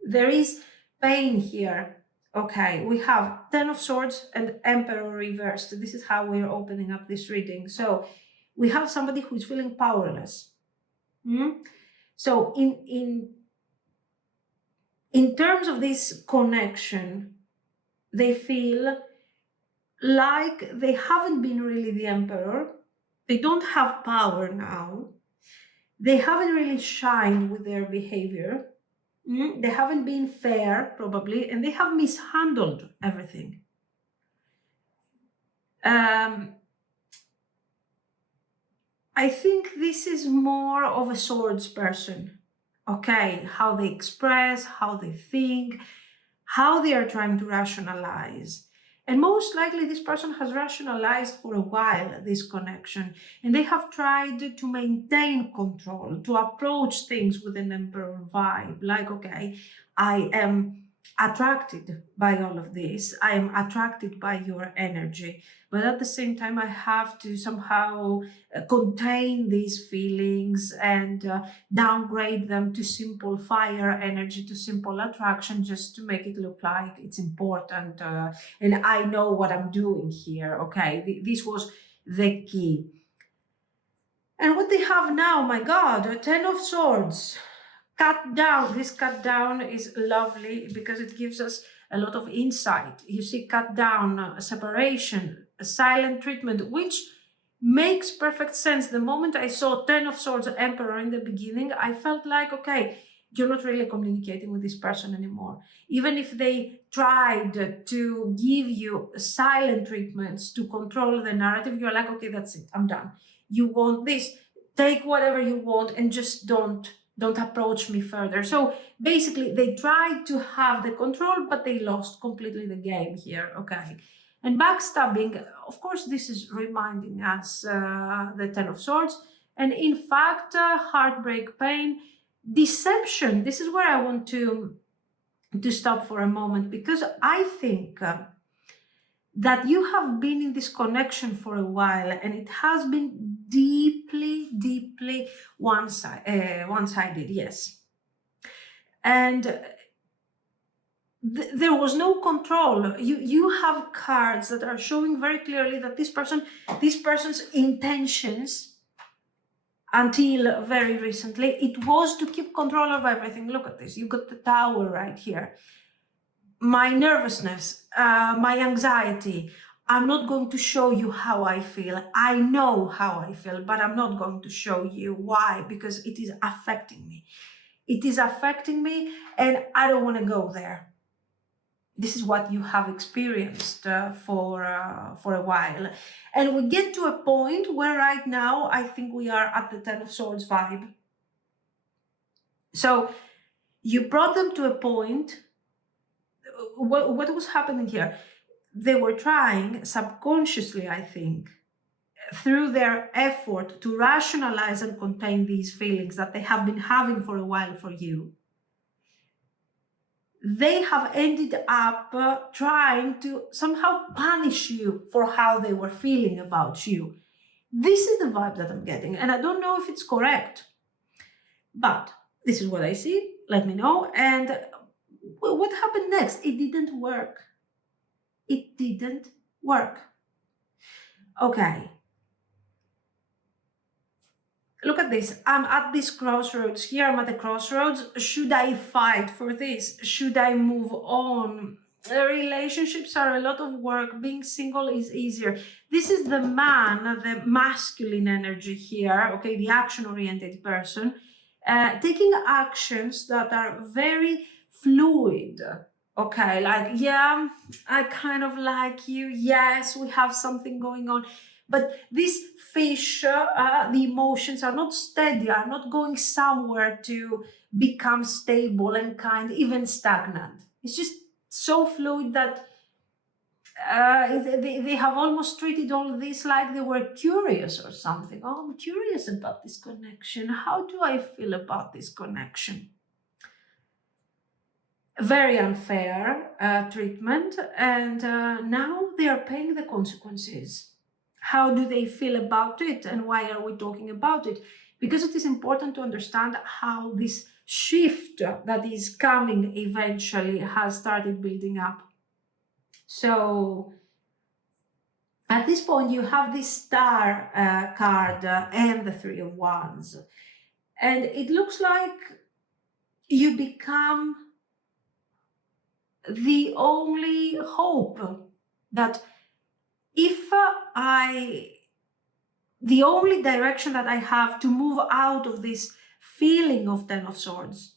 There is pain here. Okay, we have Ten of Swords and Emperor reversed. This is how we're opening up this reading. So we have somebody who is feeling powerless. So in terms of this connection, they feel like they haven't been really the emperor. They don't have power now. They haven't really shined with their behavior. They haven't been fair, probably, and they have mishandled everything. I think this is more of a swords person. Okay, how they express, how they think, how they are trying to rationalize. And most likely this person has rationalized for a while this connection, and they have tried to maintain control, to approach things with an emperor vibe, like, okay, I am attracted by all of this, I am attracted by your energy, but at the same time I have to somehow contain these feelings and downgrade them to simple fire energy, to simple attraction, just to make it look like it's important and I know what I'm doing here. Okay, this was the key. And what they have now, my God, Ten of Swords. Cut down. This cut down is lovely because it gives us a lot of insight. You see, cut down, separation, a silent treatment, which makes perfect sense. The moment I saw Ten of Swords Emperor in the beginning, I felt like, okay, you're not really communicating with this person anymore. Even if they tried to give you silent treatments to control the narrative, you're like, okay, that's it, I'm done. You want this, take whatever you want and just don't approach me further. So basically they tried to have the control, but they lost completely the game here. Okay. And backstabbing, of course, this is reminding us the Ten of Swords. And in fact, heartbreak, pain, deception. This is where I want to stop for a moment, because I think that you have been in this connection for a while, and it has been deeply, deeply one-sided, yes. And there was no control. You have cards that are showing very clearly that this person's intentions until very recently, it was to keep control of everything. Look at this. You got the Tower right here. My nervousness, my anxiety. I'm not going to show you how I feel. I know how I feel, but I'm not going to show you. Why? Because it is affecting me. It is affecting me, and I don't want to go there. This is what you have experienced for a while. And we get to a point where right now, I think we are at the Ten of Swords vibe. So you brought them to a point. What was happening here? They were trying subconsciously, I think, through their effort to rationalize and contain these feelings that they have been having for a while for you. They have ended up trying to somehow punish you for how they were feeling about you. This is the vibe that I'm getting, and I don't know if it's correct, but this is what I see. Let me know. And what happened next? It didn't work. It didn't work. Okay. Look at this. I'm at this crossroads. Here I'm at the crossroads. Should I fight for this? Should I move on? Relationships are a lot of work. Being single is easier. This is the man, the masculine energy here, okay, the action-oriented person, taking actions that are very fluid. Okay, like, yeah, I kind of like you. Yes, we have something going on. But this fish, the emotions are not steady, are not going somewhere to become stable and kind, even stagnant. It's just so fluid that they have almost treated all this like they were curious or something. Oh, I'm curious about this connection. How do I feel about this connection? Very unfair treatment, and now they are paying the consequences. How do they feel about it, and why are we talking about it? Because it is important to understand how this shift that is coming eventually has started building up. So at this point, you have this Star card and the Three of Wands, and it looks like you become the only hope, that if the only direction that I have to move out of this feeling of Ten of Swords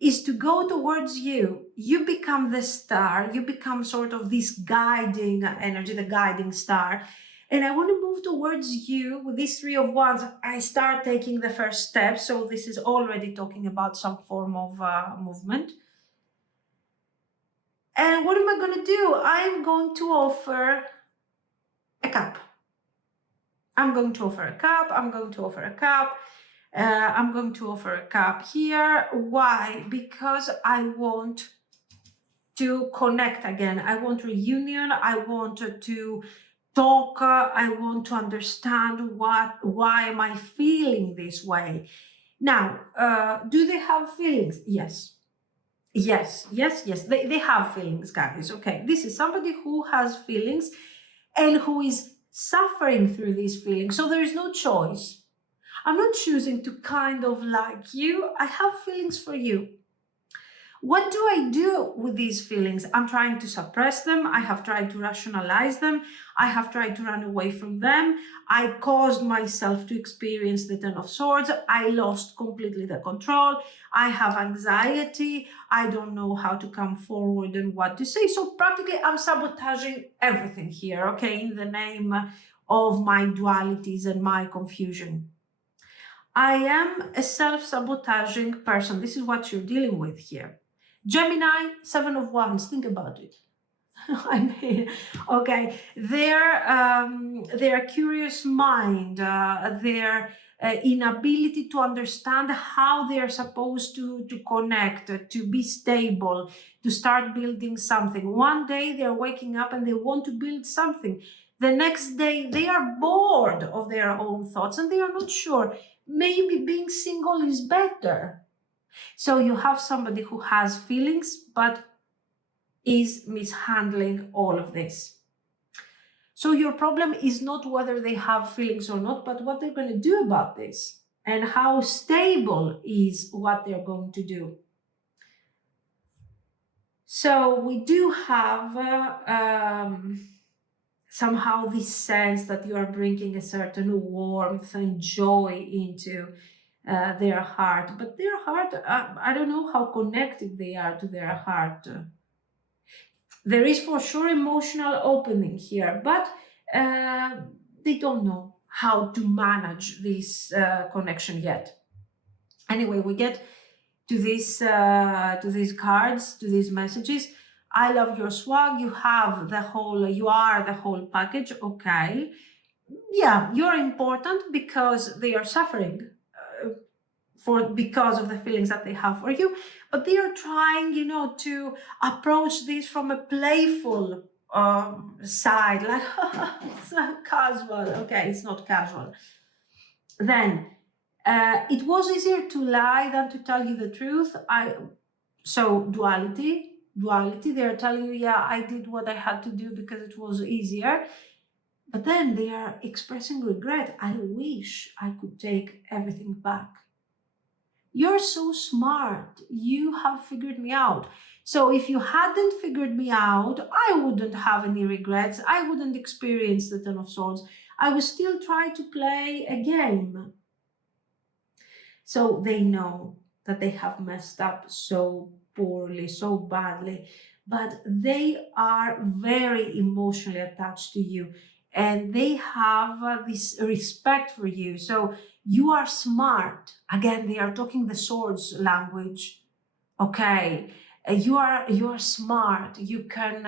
is to go towards you. You become the star, you become sort of this guiding energy, the guiding star. And I want to move towards you with this Three of Wands. I start taking the first step. So this is already talking about some form of movement. And what am I going to do? I'm going to offer a cup. I'm going to offer a cup. I'm going to offer a cup. I'm going to offer a cup here. Why? Because I want to connect again. I want reunion. I want to talk. I want to understand why am I feeling this way. Now, do they have feelings? Yes. Yes. They have feelings, guys. Okay, this is somebody who has feelings and who is suffering through these feelings. So there is no choice. I'm not choosing to kind of like you. I have feelings for you. What do I do with these feelings? I'm trying to suppress them. I have tried to rationalize them. I have tried to run away from them. I caused myself to experience the Ten of Swords. I lost completely the control. I have anxiety. I don't know how to come forward and what to say. So practically I'm sabotaging everything here, okay, in the name of my dualities and my confusion. I am a self-sabotaging person. This is what you're dealing with here. Gemini, Seven of Wands, think about it. I mean, okay, their curious mind, their inability to understand how they are supposed to connect, to be stable, to start building something. One day they're waking up and they want to build something. The next day they are bored of their own thoughts and they are not sure. Maybe being single is better. So you have somebody who has feelings but is mishandling all of this. So your problem is not whether they have feelings or not, but what they're going to do about this and how stable is what they're going to do. So we do have somehow this sense that you are bringing a certain warmth and joy into their heart. But their heart, I don't know how connected they are to their heart. There is for sure emotional opening here, but they don't know how to manage this connection yet. Anyway, we get to these cards, to these messages. I love your swag. You have the whole, you are the whole package. Okay. Yeah, you're important because they are suffering because of the feelings that they have for you, but they are trying, to approach this from a playful side, like it's not casual. Okay, it's not casual. Then it was easier to lie than to tell you the truth. So duality. They are telling you, yeah, I did what I had to do because it was easier. But then they are expressing regret. I wish I could take everything back. You're so smart. You have figured me out. So if you hadn't figured me out, I wouldn't have any regrets. I wouldn't experience the Ten of Swords. I would still try to play a game. So they know that they have messed up so poorly, so badly, but they are very emotionally attached to you and they have this respect for you. So you are smart. Again, they are talking the swords language. Okay, you are smart. You can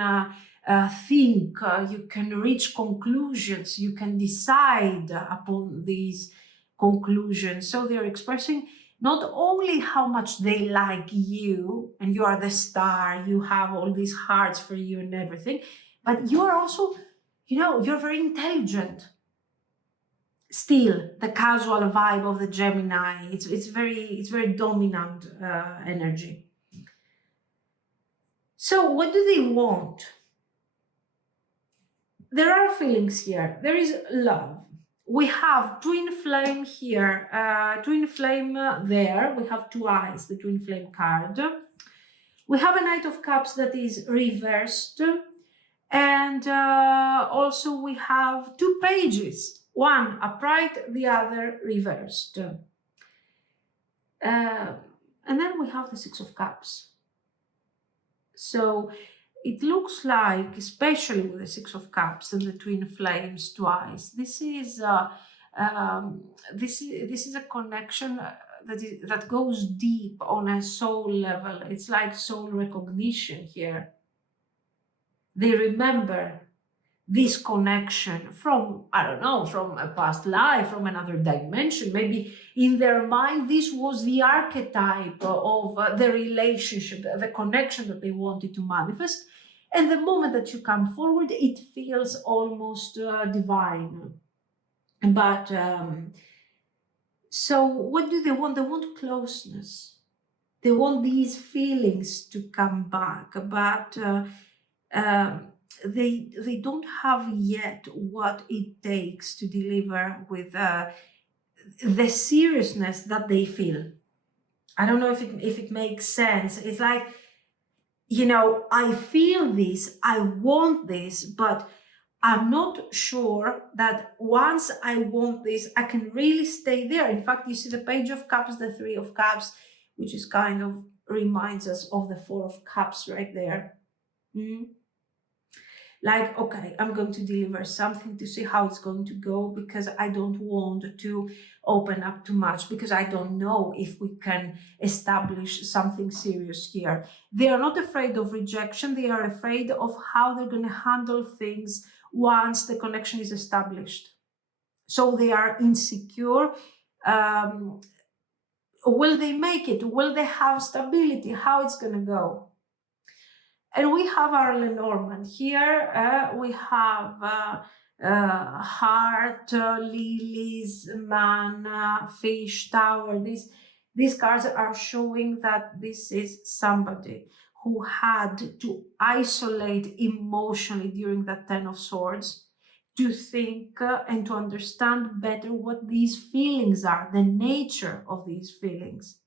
think. You can reach conclusions. You can decide upon these conclusions. So they're expressing not only how much they like you, and you are the star. You have all these hearts for you and everything, but you are also, you're very intelligent. Still, the casual vibe of the Gemini, it's very dominant energy. So what do they want? There are feelings here. There is love. We have twin flame here, twin flame there. We have two eyes, the twin flame card. We have a Knight of Cups that is reversed. And also we have two pages, one upright, the other reversed. And then we have the Six of Cups. So it looks like, especially with the Six of Cups and the twin flames twice, this is a connection that goes deep on a soul level. It's like soul recognition here. They remember this connection from, I don't know, from a past life, from another dimension. Maybe in their mind, this was the archetype of the relationship, the connection that they wanted to manifest. And the moment that you come forward, it feels almost divine. But so what do they want? They want closeness. They want these feelings to come back, but they don't have yet what it takes to deliver with the seriousness that they feel. I don't know if it makes sense. It's like, I feel this, I want this, but I'm not sure that once I want this, I can really stay there. In fact, you see the Page of Cups, the Three of Cups, which is kind of reminds us of the Four of Cups right there. Like, okay, I'm going to deliver something to see how it's going to go because I don't want to open up too much because I don't know if we can establish something serious here. They are not afraid of rejection. They are afraid of how they're going to handle things once the connection is established. So they are insecure Will they make it? Will they have stability? How it's going to go? And we have our Lenormand here. We have heart, lilies, man, fish, tower. These cards are showing that this is somebody who had to isolate emotionally during that Ten of Swords to think and to understand better what these feelings are, the nature of these feelings.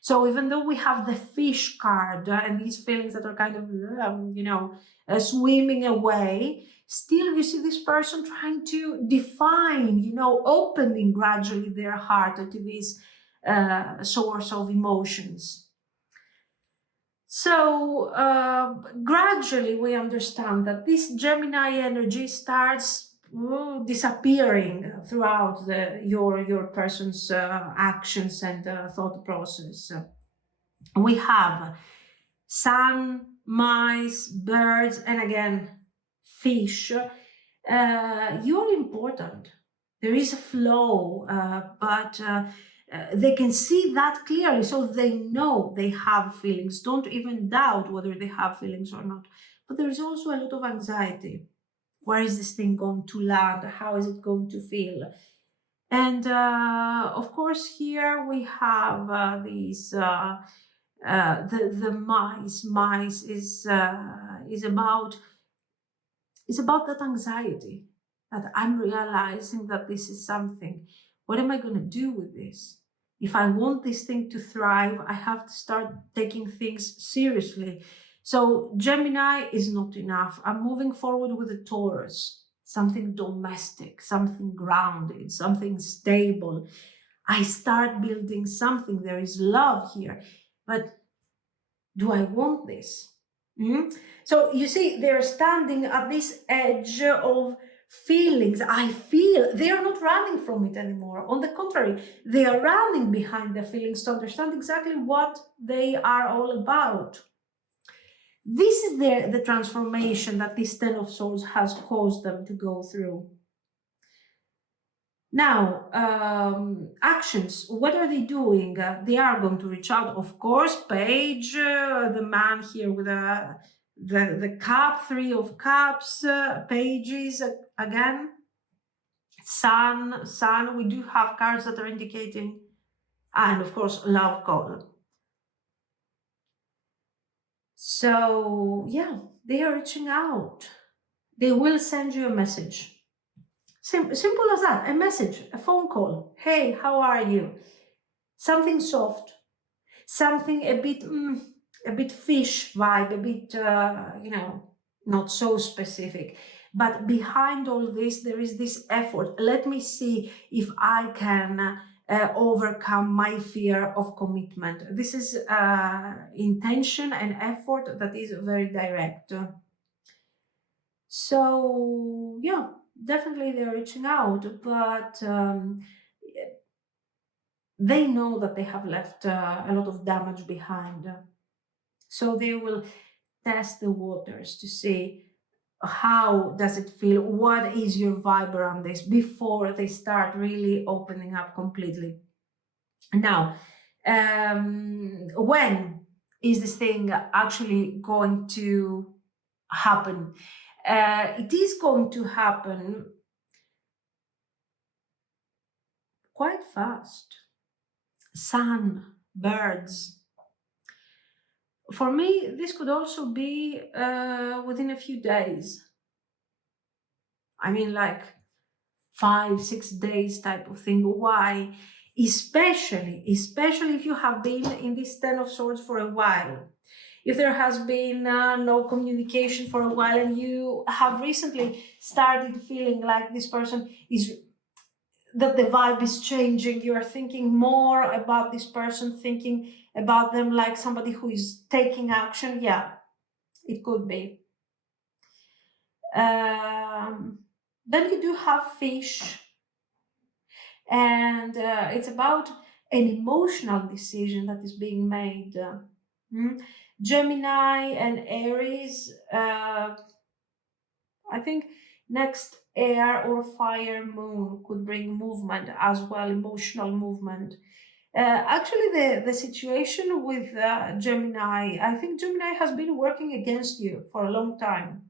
So even though we have the fish card and these feelings that are kind of, swimming away, still you see this person trying to define, opening gradually their heart to this source of emotions. So gradually we understand that this Gemini energy starts disappearing throughout your person's actions and thought process. We have sun, mice, birds, and again, fish. You're important. There is a flow, but they can see that clearly, so they know they have feelings. Don't even doubt whether they have feelings or not. But there is also a lot of anxiety. Where is this thing going to land? How is it going to feel? And of course, here we have these the mice. Mice is about that anxiety, that I'm realizing that this is something. What am I going to do with this? If I want this thing to thrive, I have to start taking things seriously. So Gemini is not enough. I'm moving forward with a Taurus, something domestic, something grounded, something stable. I start building something. There is love here. But do I want this? So you see, they're standing at this edge of feelings. I feel they are not running from it anymore. On the contrary, they are running behind the feelings to understand exactly what they are all about. This is the transformation that this Ten of Swords has caused them to go through. Now, actions, what are they doing? They are going to reach out, of course. Page, the man here with the cup, Three of Cups, pages, again. Sun, we do have cards that are indicating, and of course, love call. So, yeah, they are reaching out. They will send you a message. Simple as that, a message, a phone call. Hey, how are you? Something soft, something a bit fish vibe, a bit, not so specific. But behind all this, there is this effort. Let me see if I can overcome my fear of commitment. This is intention and effort that is very direct. So, yeah, definitely they're reaching out, but they know that they have left a lot of damage behind. So they will test the waters to see how does it feel, what is your vibe around this before they start really opening up completely. Now, when is this thing actually going to happen? It is going to happen quite fast. Sun, birds. For me, this could also be within a few days. I mean, like 5-6 days type of thing. Why? Especially if you have been in this Ten of Swords for a while. If there has been no communication for a while and you have recently started feeling like this person is, that the vibe is changing, you are thinking more about this person, thinking about them like somebody who is taking action, yeah, it could be. Then you do have fish, and it's about an emotional decision that is being made. Gemini and Aries, I think Next air or fire moon could bring movement as well, emotional movement. Actually, the situation with Gemini, I think Gemini has been working against you for a long time.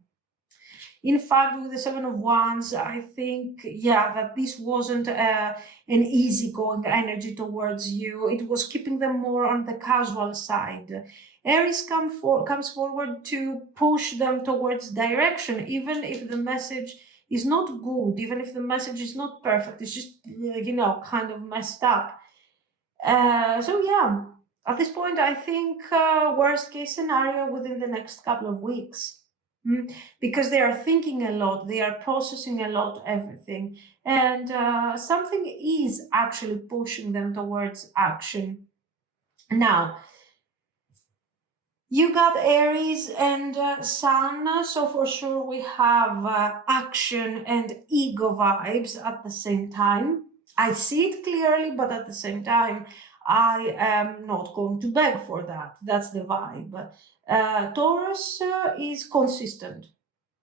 In fact, with the Seven of Wands, I think, yeah, that this wasn't an easygoing energy towards you. It was keeping them more on the casual side. Aries comes forward to push them towards direction, even if the message is not good, even if the message is not perfect. It's just, kind of messed up. So yeah, at this point, I think worst case scenario within the next couple of weeks. Because they are thinking a lot, they are processing a lot, everything, and something is actually pushing them towards action. Now, you got Aries and Sun, so for sure we have action and ego vibes at the same time. I see it clearly, but at the same time, I am not going to beg for that. That's the vibe. Taurus is consistent.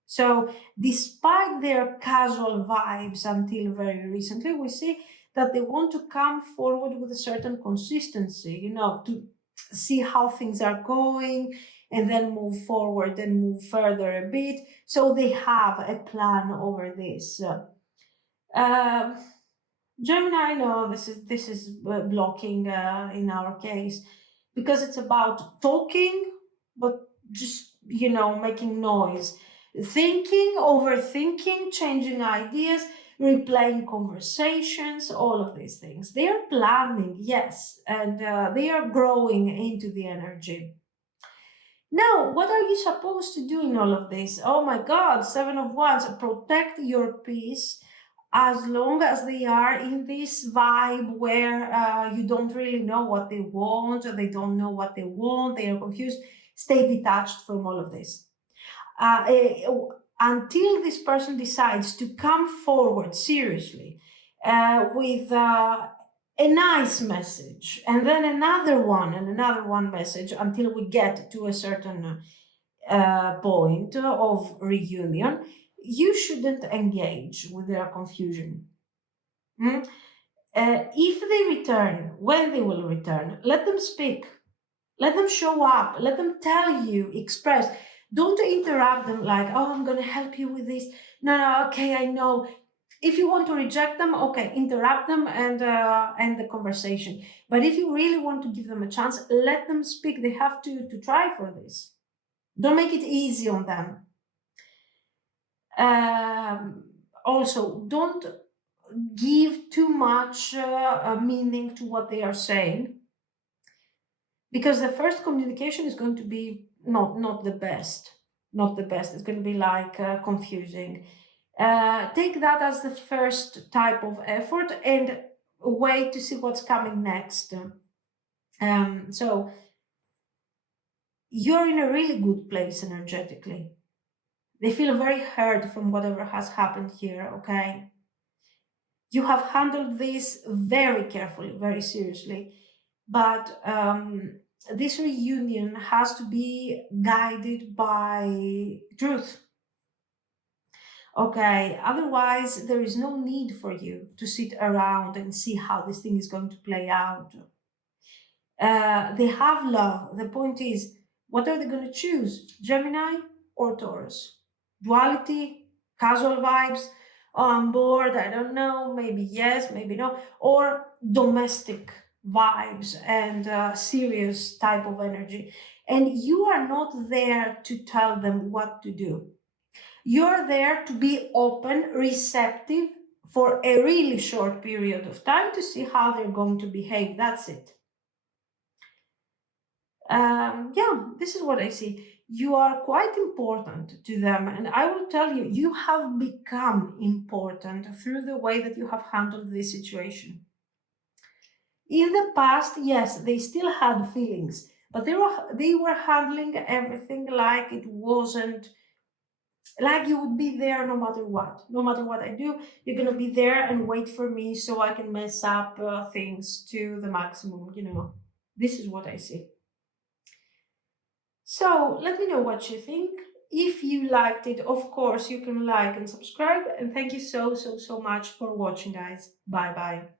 So, despite their casual vibes until very recently, we see that they want to come forward with a certain consistency, to see how things are going and then move forward and move further a bit. So, they have a plan over this. Um, Gemini, no, this is blocking in our case because it's about talking, but just making noise, thinking, overthinking, changing ideas, replaying conversations, all of these things. They are planning, yes, and they are growing into the energy. Now, what are you supposed to do in all of this? Oh my God, Seven of Wands, protect your peace as long as they are in this vibe where you don't really know what they want, or they don't know what they want, they are confused. Stay detached from all of this. Until this person decides to come forward seriously with a nice message, and then another one and another one message until we get to a certain point of reunion, you shouldn't engage with their confusion. Mm? If they return, when they will return, let them speak. Let them show up. Let them tell you, express. Don't interrupt them like, oh, I'm going to help you with this. No, no, okay, I know. If you want to reject them, okay, interrupt them and end the conversation. But if you really want to give them a chance, let them speak. They have to try for this. Don't make it easy on them. Also, don't give too much meaning to what they are saying, because the first communication is going to be not the best. Not the best. It's going to be like confusing. Take that as the first type of effort and wait to see what's coming next. So you're in a really good place energetically. They feel very hurt from whatever has happened here, okay? You have handled this very carefully, very seriously, but this reunion has to be guided by truth. Okay, otherwise, there is no need for you to sit around and see how this thing is going to play out. They have love. The point is, what are they going to choose? Gemini or Taurus? Duality, casual vibes, on board, I don't know, maybe yes, maybe no, or domestic vibes and serious type of energy. And you are not there to tell them what to do. You're there to be open, receptive for a really short period of time to see how they're going to behave. That's it. Yeah, this is what I see. You are quite important to them, and I will tell you, you have become important through the way that you have handled this situation. In the past, yes, they still had feelings, but they were handling everything like it wasn't, like you would be there no matter what. No matter what I do, you're gonna be there and wait for me so I can mess up things to the maximum. This is what I see. So let me know what you think. If you liked it, of course, you can like and subscribe. And thank you so much for watching, guys. Bye bye.